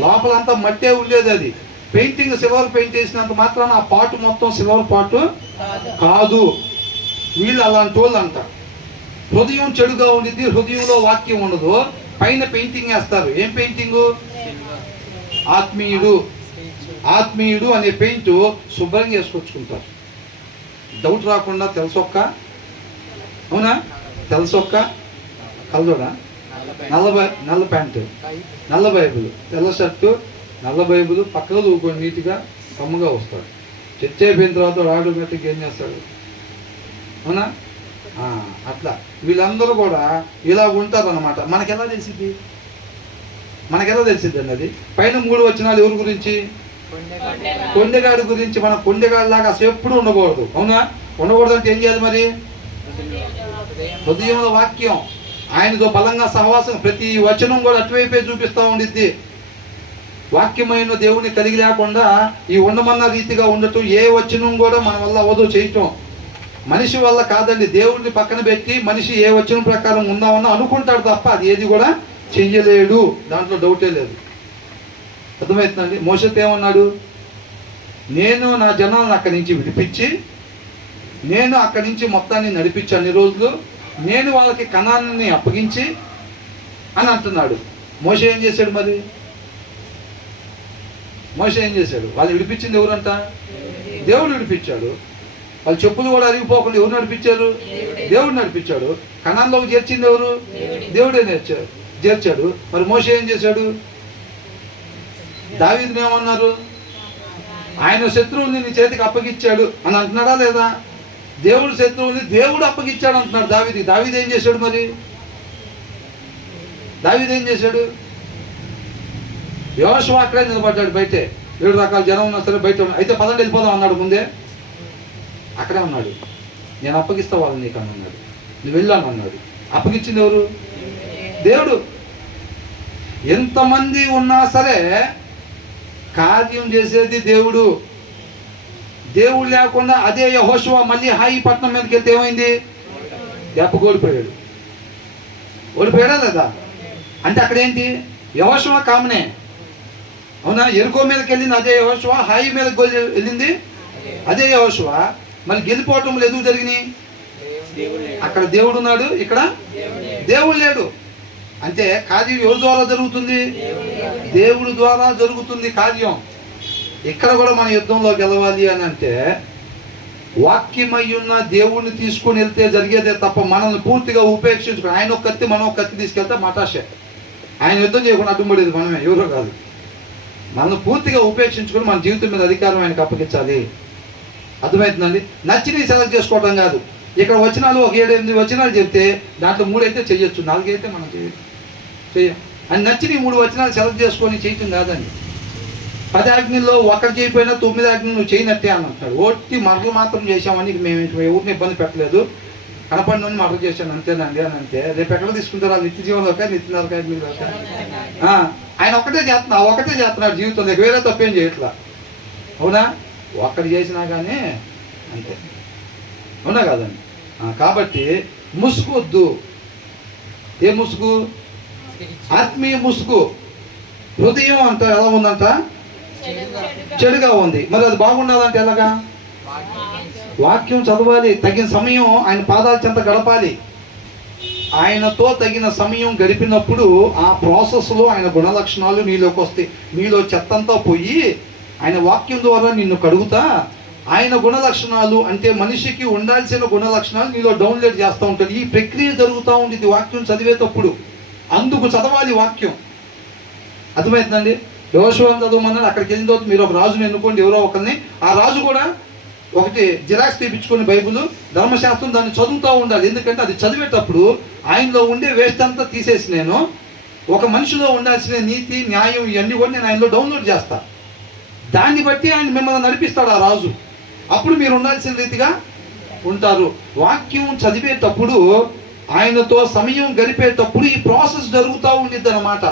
లోపలంతా మట్టే ఉండేది. అది పెయింటింగ్ సిల్వర్ పెయింట్ వేసినంత మాత్రాన ఆ పాటు మొత్తం సిల్వర్ పాటు కాదు. వీళ్ళు అలాంటి వాళ్ళు అంట. హృదయం చెడుగా ఉండిద్ది, హృదయంలో వాక్యం ఉండదు, పైన పెయింటింగ్ వేస్తారు. ఏం పెయింటింగు? ఆత్మీయుడు అనే పెయింట్ శుభ్రంగా వేసుకొచ్చుకుంటారు. డౌట్ రాకుండా తెల్లసొక్క. అవునా? తెల్లసొక్క, కలదోడా, నల్ల ప్యాంటు, నల్ల బైబుల్, తెల్ల షర్టు, నల్ల బైబుల్ పక్కన దూకొని నీట్గా కమ్మగా వస్తాడు. చర్చ అయిపోయిన తర్వాత ఆటోమేటిక్గా ఏం చేస్తాడు? అవునా? అట్లా వీళ్ళందరూ కూడా ఇలా ఉంటారు అన్నమాట. మనకెలా తెలిసింది అండి? అది పైన 3 వచనాలు ఎవరి గురించి? కొండెగాడి గురించి. మన కొండెగాడి లాగా అసలు ఎప్పుడు ఉండకూడదు. అవునా? ఉండకూడదు అంటే ఏం చేయాలి మరి? హృదయంలో వాక్యం. ఆయనతో బలంగా సహవాసం, ప్రతి వచనం కూడా అటువైపే చూపిస్తూ ఉండిద్ది. వాక్యమైన దేవుని కలిగి లేకుండా ఈ ఉండమన్న రీతిగా ఉండటం ఏ వచనం కూడా మన వల్ల అవ్వదు చేయటం. మనిషి వల్ల కాదండి. దేవుడిని పక్కన పెట్టి మనిషి ఏ వచనం ప్రకారం ఉందామన్నా అనుకుంటాడు తప్ప అది ఏది కూడా చెయ్యలేడు, దాంట్లో డౌటే లేదు. అర్థమవుతుందండి. మోషేతో ఏమన్నాడు? నేను నా జనాలను అక్కడి నుంచి విడిపించి నేను అక్కడి నుంచి మొత్తాన్ని నడిపించాను అన్ని రోజులు, నేను వాళ్ళకి కనాన్ని అప్పగించి అని అంటున్నాడు. మోషే ఏం చేశాడు? మరి మోషే ఏం చేశాడు? వాళ్ళు విడిపించింది ఎవరంట? దేవుడు విడిపించాడు. వాళ్ళు చెప్పులు కూడా అరిగిపోకుండా ఎవరు నడిపించారు? దేవుడు నడిపించాడు. కనాన్లోకి చేర్చింది ఎవరు? దేవుడే చేర్చాడు. మరి మోషే ఏం చేశాడు? దావీదుని ఏమన్నారు? ఆయన శత్రువుని నీ చేతికి అప్పగించాడు అని అంటున్నాడా లేదా? దేవుడు శత్రువుని దేవుడు అప్పగించాడు అంటున్నాడు దావీదు. దావీదు ఏం చేశాడు? మరి దావీదు ఏం చేశాడు? యెహోషువ అక్కడే నిలబడ్డాడు బయటే. 7 రకాల జనం ఉన్నా సరే బయట అయితే పదండి వెళ్ళిపోదాం అన్నాడు. ముందే అక్కడే ఉన్నాడు. నేను అప్పగిస్తా వాళ్ళని నీకు అని అన్నాడు. నువ్వు వెళ్ళాను అన్నాడు. అప్పగించింది ఎవరు? దేవుడు. ఎంతమంది ఉన్నా సరే కార్యం చేసేది దేవుడు. దేవుడు లేకుండా అదే యెహోషువ మళ్ళీ హాయి పట్టణం మీదకి వెళ్తే ఏమైంది? దెబ్బకు ఓడిపోయాడు. ఓడిపోయాడా లేదా? అంటే అక్కడ ఏంటి? యెహోషువ కామనే, అవునా? ఎరుకో మీదకి వెళ్ళింది అదే యెహోషువ, హాయి మీదకి వెళ్ళింది అదే యెహోషువ. మరి గెలిపోవటంలో ఎందుకు జరిగినాయి? అక్కడ దేవుడు ఉన్నాడు, ఇక్కడ దేవుడు లేడు. అంటే కార్యం ఎవరి ద్వారా జరుగుతుంది? దేవుడి ద్వారా జరుగుతుంది కార్యం. ఇక్కడ కూడా మన యుద్ధంలో గెలవాలి అని అంటే వాక్యమయ్యున్న దేవుడిని తీసుకొని వెళ్తే జరిగేదే తప్ప మనల్ని పూర్తిగా ఉపేక్షించుకుని ఆయన ఒక కత్తి మనం ఒక కత్తి తీసుకెళ్తే మటాషే. ఆయన యుద్ధం చేయకుండా అడ్డుపడేది మనమే, ఎవరో కాదు. మనల్ని పూర్తిగా ఉపేక్షించుకొని మన జీవితం మీద అధికారం ఆయనకు అప్పగించాలి. అర్థమవుతుందండి. నచ్చినవి సెలెక్ట్ చేసుకోవడం కాదు. ఇక్కడ వచనాలు ఒక 7-8 వచనాలు చెప్తే దాంట్లో 3 అయితే చెయ్యొచ్చు, 4 అయితే మనం చెయ్యం. అని నచ్చినవి 3 వచనాలు సెలెక్ట్ చేసుకొని చేయటం కాదండి. 10 ఆజ్ఞల్లో ఒకటి చేయకపోయినా 9 ఆజ్ఞలు నువ్వు చేయనట్టే అని అంటాడు. ఓట్టి మరలు మాత్రం చేసామని మేము ఎవరిని ఇబ్బంది పెట్టలేదు, కనపడిన మరలు చేశాను అంతేనండి అని అంటే రేపు ఎక్కడ తీసుకుంటారు? నిత్య జీవంలోక నిత్య నరకాగ్నిలోక. ఆయన ఒకటే చేస్తున్నాడు జీవితంలో, వేరే తప్పేం చేయట్లా. అవునా? ఒక్కటి చేసినా కానీ అంతే, అవునా కాదండి? కాబట్టి ముసుగొద్దు. ఏ ముసుగు? ఆత్మీయ ముసుగు. హృదయం అంట ఎలా ఉందంట? చెడుగా ఉంది. మరి అది బాగుండాలంటే ఎలాగా? వాక్యం చదవాలి, తగిన సమయం ఆయన పాదాల చెంత గడపాలి. ఆయనతో తగిన సమయం గడిపినప్పుడు ఆ ప్రాసెస్లో ఆయన గుణలక్షణాలు నీలోకి వస్తాయి. నీలో చెత్తంతా పోయి ఆయన వాక్యం ద్వారా నిన్ను కడుగుతా ఆయన గుణలక్షణాలు, అంటే మనిషికి ఉండాల్సిన గుణలక్షణాలు నీలో డౌన్లోడ్ చేస్తూ ఉంటాడు. ఈ ప్రక్రియ జరుగుతూ ఉంటుంది వాక్యం చదివేటప్పుడు. అందుకు చదవాలి వాక్యం. అర్థమవుతుందండి? యెహోషువను చదవమన్నాడు. అక్కడికి వెళ్ళిన తర్వాత మీరు ఒక రాజుని ఎన్నుకోండి, ఎవరో ఒకరిని. ఆ రాజు కూడా ఒకటి జిరాక్స్ తీపించుకొని బైబుల్ ధర్మశాస్త్రం దాన్ని చదువుతూ ఉండాలి. ఎందుకంటే అది చదివేటప్పుడు ఆయనలో ఉండే వేస్ట్ అంతా తీసేసి నేను ఒక మనిషిలో ఉండాల్సిన నీతి న్యాయం ఇవన్నీ కూడా నేను ఆయనలో డౌన్లోడ్ చేస్తా. దాన్ని బట్టి ఆయన మిమ్మల్ని నడిపిస్తాడు ఆ రాజు. అప్పుడు మీరు ఉండాల్సిన రీతిగా ఉంటారు. వాక్యం చదివేటప్పుడు ఆయనతో సమయం గడిపేటప్పుడు ఈ ప్రాసెస్ జరుగుతూ ఉండిద్ది అన్నమాట.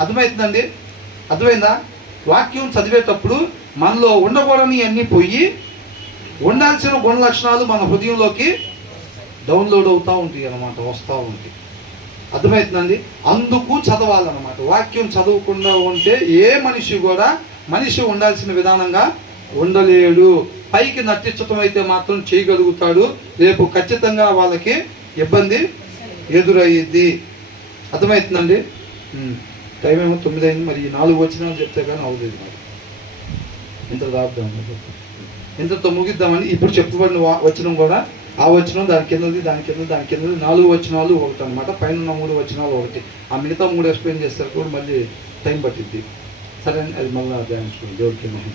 అర్థమవుతుందండి? అర్థమైందా? వాక్యం చదివేటప్పుడు మనలో ఉండకూడని అన్నీ పోయి ఉండాల్సిన గుణ లక్షణాలు మన హృదయంలోకి డౌన్లోడ్ అవుతూ ఉంటాయి అన్నమాట, వస్తూ ఉంటాయి. అర్థమవుతుందండి? అందుకు చదవాలన్నమాట. వాక్యం చదవకుండా ఉంటే ఏ మనిషి కూడా మనిషి ఉండాల్సిన విధానంగా ఉండలేడు. పైకి నటించటం అయితే మాత్రం చేయగలుగుతాడు, రేపు ఖచ్చితంగా వాళ్ళకి ఇబ్బంది ఎదురయ్యిద్ది. అర్థమవుతుందండి? టైం ఏమో 9 అయింది. మరి 4 వచనాలు చెప్తే కానీ అవుతుంది. మరి ఇంత రాద్దాం, ఇంతతో ముగిద్దామని ఇప్పుడు చెప్పబడిన వచనం కూడా ఆ వచనం దాని కిందది 4 వచనాలు ఒకటి అనమాట. పైన ఉన్న 3 వచనాలు ఒకటి. ఆ మిగతా 3 ఎక్స్ప్లెయిన్ చేస్తారు కూడా మళ్ళీ టైం పట్టిద్ది. సరే, అది మళ్ళీ ధ్యానించుకోండి. దేవుడికి మహిమ.